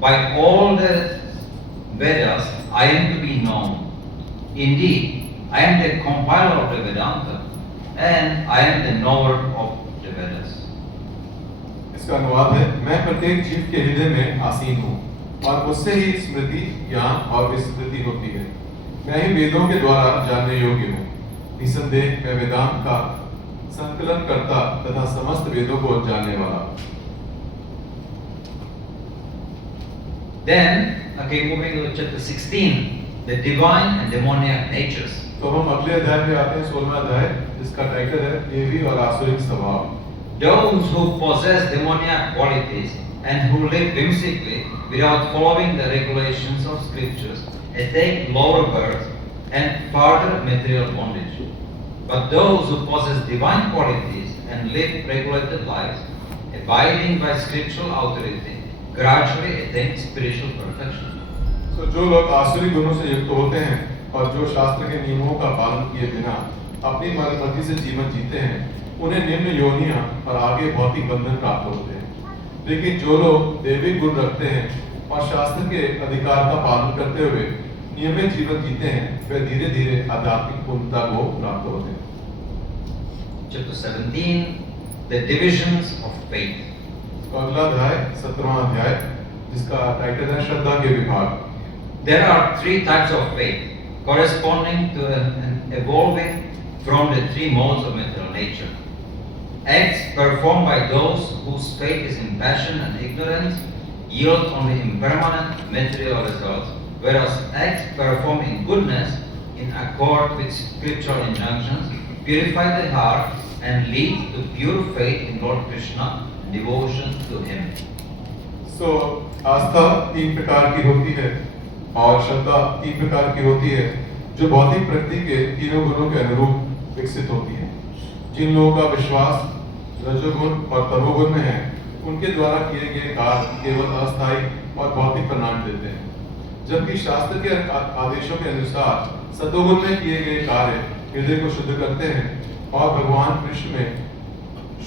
By all the Vedas, I am to be known. Indeed, I am the compiler of the Vedanta, and I am the knower of the Vedas. इसका अनुवाद है, मैं प्रत्येक जीव के हृदय में आसीन हूँ और मुझसे ही स्मृति, ज्ञान और विस्मृति होती है. मैं ही वेदों के द्वारा जानने योग्य हूँ. निसंदेह मैं वेदांत का संकलन करता तथा समस्त वेदों को जानने वाला. Then, okay, moving to chapter 16, the divine and demoniac natures. तो हम अगले अध्याय में आते हैं, 16वां अध्याय, जिसका टाइटल है देवी और आसुरिक स्वभाव. Those who possess demoniac qualities and who live whimsically without following the regulations of scriptures attain lower birth and further material bondage. But those who possess divine qualities and live regulated lives, abiding by scriptural authority, gradually attain spiritual perfection. तो जो लोग आसुरी गुणों से युक्त होते हैं और जो शास्त्र के नियमों का पालन किए बिना अपनी मर्जी से जीवन जीते हैं, उन्हें निम्न योनियां और आगे भौतिक बंधन प्राप्त होते हैं. लेकिन जो लोग दैविक गुण रखते हैं और शास्त्र के अधिकार का पालन करते हुए नियमित जीवन जीते हैं, वे धीरे धीरे आध्यात्मिक पूर्णता को प्राप्त होते हैं. Chapter 17, the divisions of faith. तो अगला अध्याय 17वां अध्याय, जिसका टाइटल है श्रद्धा के विभाग. There are three types of faith corresponding to and evolving from the three modes of material nature. Acts performed by those whose faith is in passion and ignorance yield only impermanent material results, whereas acts performed in goodness, in accord with scriptural injunctions, purify the heart and lead to pure faith in Lord Krishna, devotion to Him. So, आस्था तीन प्रकार की होती है और श्रद्धा तीन प्रकार की होती है, जो भौतिक प्रकृति के तीनों गुणों के अनुरूप विकसित होती है. जिन लोगों का विश्वास रजोगुण और तमोगुण में है, उनके द्वारा किए गए कार्य केवल अस्थायी और भौतिक परिणाम देते हैं, जबकि शास्त्र के आदेशों के अनुसार सतोगुण में किए गए कार्य हृदय को शुद्ध करते हैं और भगवान कृष्ण में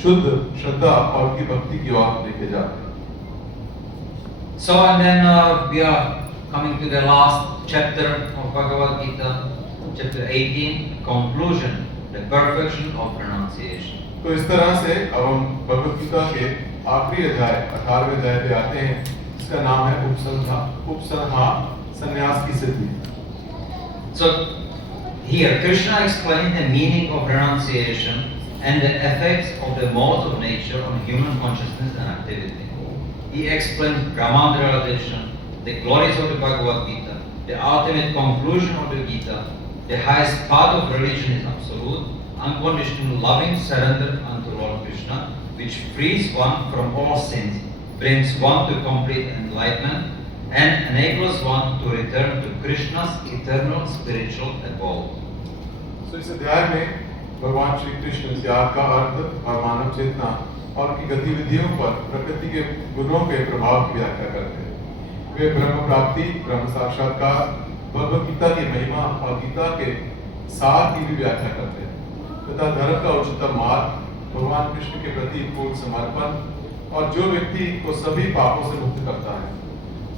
शुद्ध श्रद्धा और उनकी भक्ति की ओर लेके जाते हैं. So and then we are coming to the last chapter of Bhagavad Gita, chapter 18, conclusion, the perfection of pronunciation. तो इस तरह से अब हम भगवद गीता के आखिरी अध्याय 18वें अध्याय पे आते हैं, जिसका नाम है उपसंहार संन्यास की सिद्धि. So Here, Krishna explained the meaning of renunciation and the effects of the modes of nature on human consciousness and activity. He explained Brahman realization, the glories of the Bhagavad Gita, the ultimate conclusion of the Gita, the highest path of religion is absolute, unconditional loving surrender unto Lord Krishna, which frees one from all sins, brings one to complete enlightenment, and enables one to return to Krishna's eternal spiritual abode. So इस अध्याय में भगवान श्री कृष्ण त्याग का अर्थ और मानव चेतना और उनकी गतिविधियों पर प्रकृति के गुणों के प्रभाव की व्याख्या करते हैं। वे ब्रह्म प्राप्ति, ब्रह्म साक्षात्कार, भगवद गीता की महिमा और गीता के सार की भी व्याख्या करते हैं तथा धर्म का उच्चतम मार्ग, भगवान कृष्ण के प्रति पूर्ण समर्पण और जो व्यक्ति को सभी पापों से मुक्त करता है,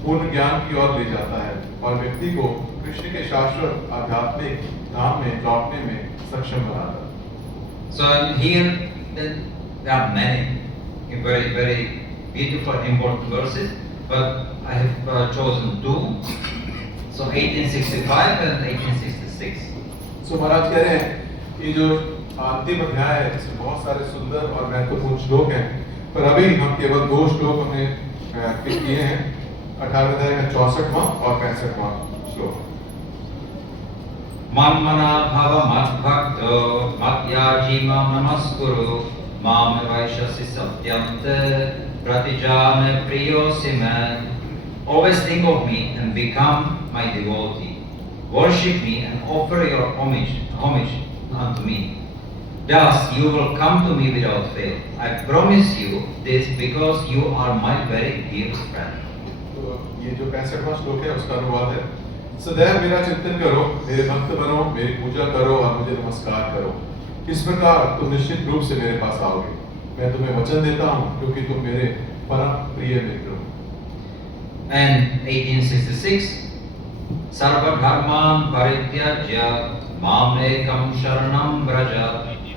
पूर्ण ज्ञान की ओर ले जाता है और व्यक्ति को कृष्ण के शाश्वत आध्यात्मिक धाम में लौटने में सक्षम बनाता है। So here there are many very very beautiful and important verses, but I have chosen two. So 1865 and 1866. So महाराज कह रहे हैं ये जो अंतिम अध्याय है इसमें बहुत सारे सुंदर और महत्वपूर्ण श्लोक हैं, पर अभी हम केवल दो श्लोक हमने पिक किए हैं, 18वें अध्याय का 64वां और 65वां श्लोक। Mammana bhava madbhakto madhyaji mam namaskuru mam vaishasi satyamte pratijame priyosi me. Always think of me and become my devotee. Worship me and offer your homage unto me. Thus you will come to me without fail. I promise you this because you are my very dear friend. तो ये जो 65वां श्लोक है उसका अनुवाद है, सदैव मेरा चिंतन करो, मेरे भक्त बनो, मेरी पूजा करो और मुझे नमस्कार करो। इस प्रकार तुम निश्चित रूप से मेरे पास आओगे। मैं तुम्हें वचन देता हूँ क्योंकि तुम मेरे परम प्रिय मित्र हो। And 1866, Sarva Dharman Parityajya Mam Ekam Sharanam Vraja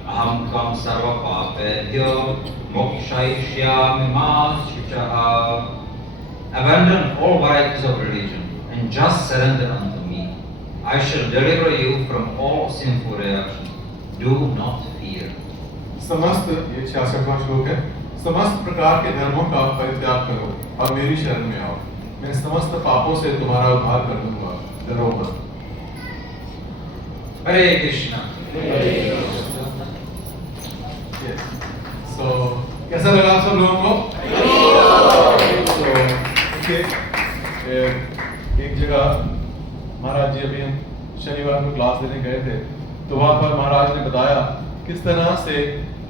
Aham Tvam Sarva Papebhyo Mokshayishyami Ma Shuchaha. Abandon all varieties of religion and just surrender unto me. I shall deliver you from all sinful reactions. Do not fear. समस्त ये 66वां श्लोक है, समस्त प्रकार के धर्मों का परित्याग करो और मेरी शरण में आओ। मैं समस्त पापों से तुम्हारा उद्धार कर दूंगा, डरो मत। Hare Krishna. Yes. So कैसा लगा आप सब लोगों को? So एक जगह महाराज जी अभी हम शनिवार को क्लास देने गए थे, तो वहाँ पर महाराज ने बताया किस तरह से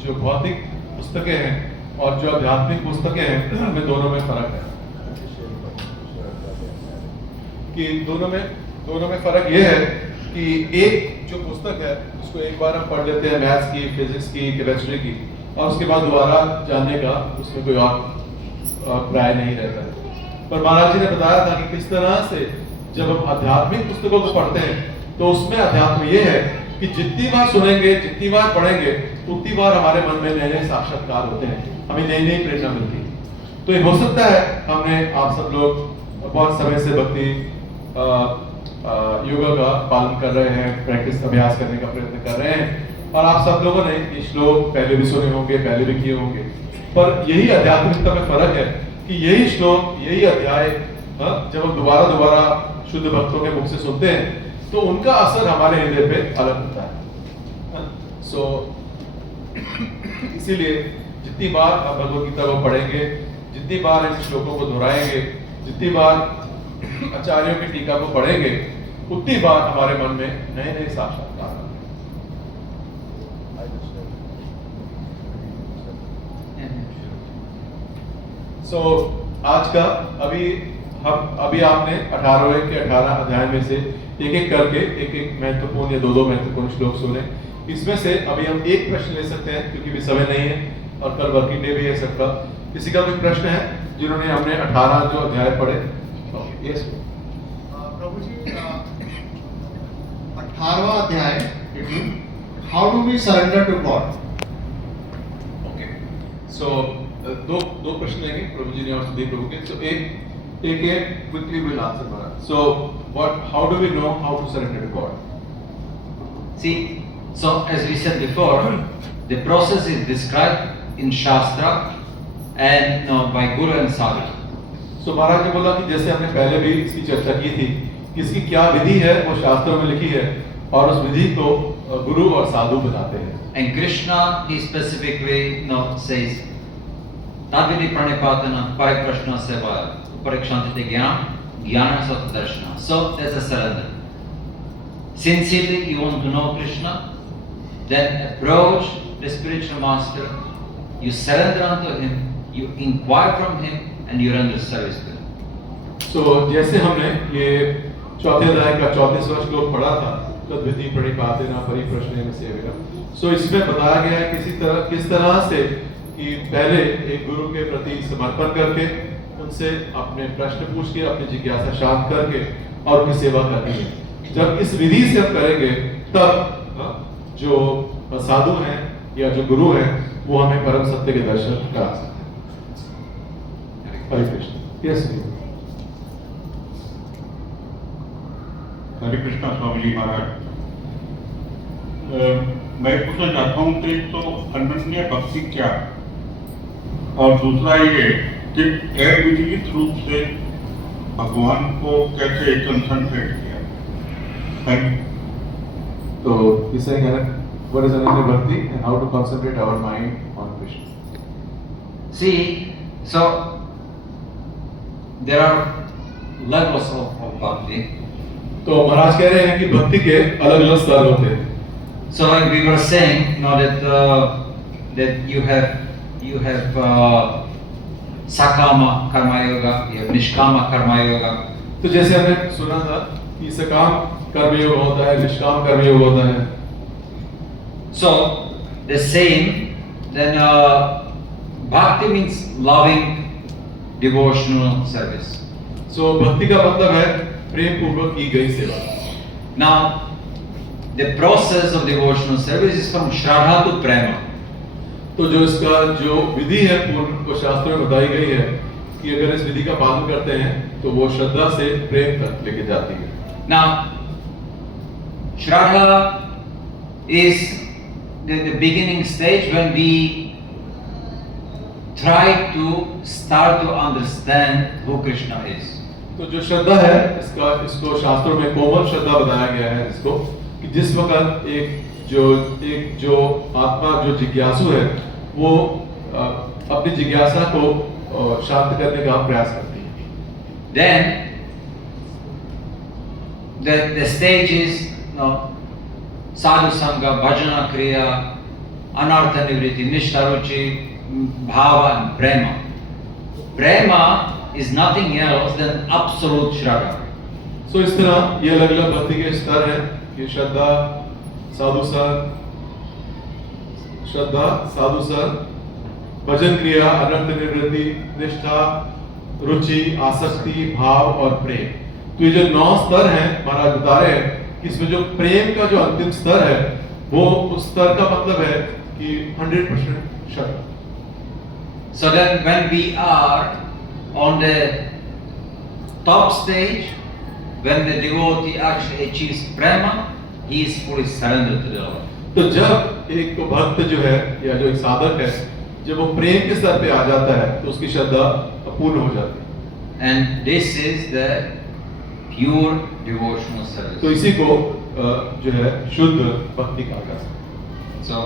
जो भौतिक पुस्तकें हैं और जो आध्यात्मिक पुस्तकें हैं उनमें दोनों में फर्क है। कि दोनों में फर्क ये है कि एक जो पुस्तक है उसको एक बार हम पढ़ लेते हैं, मैथ्स की, फिजिक्स की, केमिस्ट्री की, और उसके बाद दोबारा जानने का उसमें कोई और प्राय नहीं रहता है। पर महाराज जी ने बताया था कि किस तरह से जब हम आध्यात्मिक पुस्तकों को पढ़ते हैं तो उसमें अध्यात्म ये है कि जितनी बार सुनेंगे, जितनी बार पढ़ेंगे, उतनी बार हमारे मन में नए नए साक्षात्कार होते हैं, हमें नई नई प्रेरणा मिलती है। तो ये हो सकता है हमने आप सब लोग बहुत समय से भक्ति योगा का पालन कर रहे हैं, प्रैक्टिस अभ्यास करने का प्रयत्न कर रहे हैं, और आप सब लोगों ने ये श्लोक पहले भी सुने होंगे, पहले भी किए होंगे। पर यही आध्यात्मिकता में फर्क है कि यही श्लोक, यही अध्याय जब हम दोबारा शुद्ध भक्तों के मुख से सुनते हैं तो उनका असर हमारे हृदय पे अलग होता है। सो इसीलिए जितनी बार आप भगवद गीता को पढ़ेंगे, जितनी बार इन श्लोकों को दोहराएंगे, जितनी बार आचार्यों की टीका को पढ़ेंगे, उतनी बार हमारे मन में नए नए साक्षात्कार आते हैं। सो आज का अभी आपने 18वें के 18 अध्याय में से एक एक करके एक महत्वपूर्ण या दो महत्वपूर्ण श्लोक सुने। इसमें से अभी हम एक प्रश्न ले सकते हैं क्योंकि भी समय नहीं है और कल वर्किंग डे भी है सबका। किसी का कोई प्रश्न है जिन्होंने हमने 18 जो अध्याय पढ़े? यस प्रभु जी, 18वां अध्याय, how do we surrender to God? Okay, so दो प्रश्न लेंगे प्रभु जी ने और सुधीर प्रभु के। सो एक क्विकली विल आंसर महाराज। So what, how do we know how to surrender to God? See, so as we said before, the process is described in Shastra and by Guru and Sadhu. सो महाराज ने बोला कि जैसे हमने पहले भी इसकी चर्चा की थी कि इसकी क्या विधि है वो शास्त्रों में लिखी है और उस विधि को गुरु और साधु बताते हैं. And Krishna, he specifically says, Tadvidi pranipatana pariprashna seva parikshantite jnana sat darshana. So there's a surrender. Sincerely you want to know Krishna, then approach the spiritual master, you surrender unto him, you inquire from him, and you render service to him. So जैसे हमने ये चौथे अध्याय का 34वां श्लोक पढ़ा था, तद्विधि प्रणिपातेन परिप्रश्नेन सेवेन. सो इसमें बताया गया है किस तरह से कि पहले एक गुरु के प्रति समर्पण करके उनसे अपने प्रश्न पूछ के अपनी जिज्ञासा शांत करके और उनकी सेवा करनी है. जब इस विधि से हम करेंगे तब जो साधु हैं या जो गुरु हैं वो हमें परम सत्य के दर्शन करा सकते हैं. हरे कृष्ण. यस. हरे कृष्णा स्वामी जी महाराज. मैं पूछना चाहता हूँ कि तो अनन्य भक्ति क्या, और दूसरा ये कि अविचलित रूप से भगवान को कैसे कंसंट्रेट किया. तो he's saying what is Ananya Bhakti and how to concentrate our mind on Krishna. See, so there are levels of bhakti. तो महाराज कह रहे हैं कि भक्ति के अलग अलग स्तर होते हैं. So like we were saying, that you have sakama karma yoga, you have nishkama karma yoga. तो जैसे हमने सुना था कि सकाम कर्मयोग होता है, निष्काम कर्मयोग होता है. So the same, then bhakti means loving devotional service. So भक्ति का मतलब है प्रेम पूर्वक की गई सेवा. Now the process of devotional service is from Shraddha to Prema. तो जो इसका जो विधि है पूर्व को शास्त्रों में बताई गई है कि अगर इस विधि का पालन करते हैं तो वो श्रद्धा से प्रेम तक लेके जाती है. Now Shraddha is the beginning stage when we try to start to understand who Krishna is. तो जो श्रद्धा है इसको शास्त्रों में कोमल श्रद्धा बताया गया है इसको कि जिस वक्त एक जो आत्मा जो जिज्ञासु है वो अपनी जिज्ञासा को शांत करने का प्रयास करती है. Then the stage is sadhu sangha, bhajana kriya, anartha nivritti, nishtha ruchi, bhava and prema. Prema is nothing else than absolute shraddha. So इस तरह ये अलग अलग भक्ति के स्तर हैं कि श्रद्धा साधु संग, भजन क्रिया, अनर्थ निवृत्ति, निष्ठा, रुचि, आसक्ति, भाव और प्रेम. तो ये जो 9 स्तर हैं महाराज बता रहे हैं कि इसमें जो प्रेम का जो अंतिम स्तर है वो उस स्तर का मतलब है कि 100% श्रद्धा. So then when we are on the top stage, when the devotee actually achieves prema, he is fully surrendered to the Lord. तो जब एक भक्त जो है या जो एक साधक है जब वो प्रेम के स्तर पे आ जाता है तो उसकी श्रद्धा पूर्ण हो जाती है. And this is the pure devotional service. तो इसी को जो है शुद्ध भक्ति कहा जाता है. So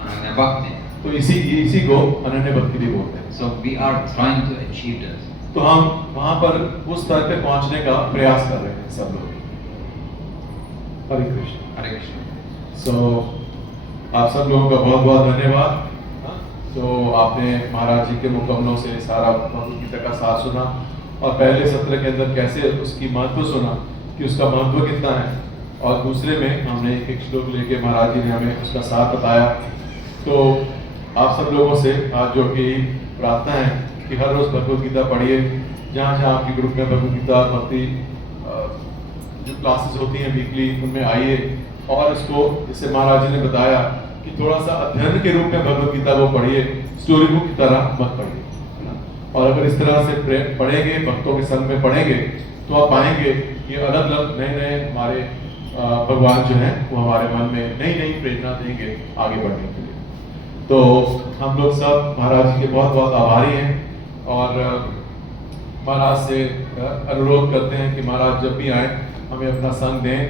Ananya Bhakti. तो इसी को अनन्य भक्ति भी बोलते हैं. So we are trying to achieve this. तो हम वहां पर उस स्तर पे पहुंचने का प्रयास कर रहे हैं सब लोग. हरे कृष्ण. Hare Krishna. सो आप सब लोगों का बहुत बहुत धन्यवाद. तो आपने महाराज जी के मुकम्मलों से सारा भगवद गीता का सार सुना और पहले सत्र के अंदर कैसे उसकी महत्व सुना कि उसका महत्व कितना है, और दूसरे में हमने एक श्लोक लेके महाराज जी ने हमें उसका सार बताया. तो आप सब लोगों से आज जो कि प्रार्थना है कि हर रोज़ भगवद गीता पढ़िए. जहाँ जहाँ आपके ग्रुप में भगवद गीता भक्ति जो क्लासेस होती हैं वीकली उनमें आइए, और इसको जैसे महाराज जी ने बताया कि थोड़ा सा अध्ययन के रूप में भगवद गीता को पढ़िए, स्टोरी बुक की तरह मत पढ़िए, है ना. और अगर इस तरह से पढ़ेंगे, भक्तों के संग में पढ़ेंगे तो आप पाएंगे कि अलग अलग नए नए हमारे भगवान जो है वो हमारे मन में नई नई प्रेरणा देंगे आगे बढ़ने के लिए। तो हम लोग सब महाराज जी के बहुत बहुत आभारी हैं और महाराज से अनुरोध करते हैं कि महाराज जब भी आए हमें अपना संग दें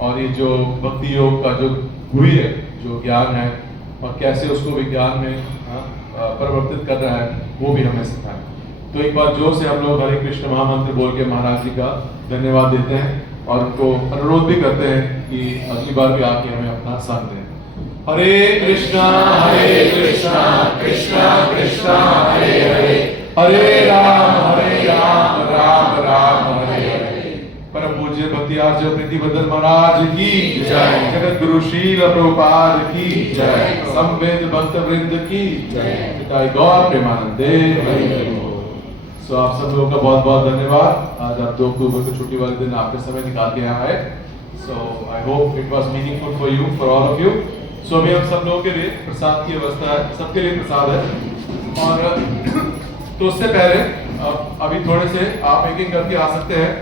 और ये जो भक्ति योग का जो गुरु है, जो ज्ञान है और कैसे उसको विज्ञान में परिवर्तित कर रहा है वो भी हमें सिखाएं। तो एक बार जोर से हम लोग हरे कृष्ण महामंत्र बोल के महाराज जी का धन्यवाद देते हैं और उनको अनुरोध भी करते हैं कि अगली बार भी आके हमें अपना संग दें। हरे कृष्णा कृष्णा कृष्णा हरे हरे, हरे राम राम राम हरे हरे। परम पूज्य भक्तियार्य प्रीतिवर्धन महाराज की जय, जगत गुरु शील प्रभुपाद की जय, संवेद भक्त वृंद की जय, पिताई गौर प्रेमानंदे हरि हरि। सो आप सब लोगों का बहुत बहुत धन्यवाद। आज आप 2 अक्टूबर को छुट्टी वाले दिन आपने समय निकाल के यहाँ आए। So I hope it was meaningful for you, for all of you. So अभी हम सब लोगों के लिए प्रसाद की व्यवस्था है, सबके लिए प्रसाद है। और तो उससे पहले अभी थोड़े से आप एक एक करके आ सकते हैं।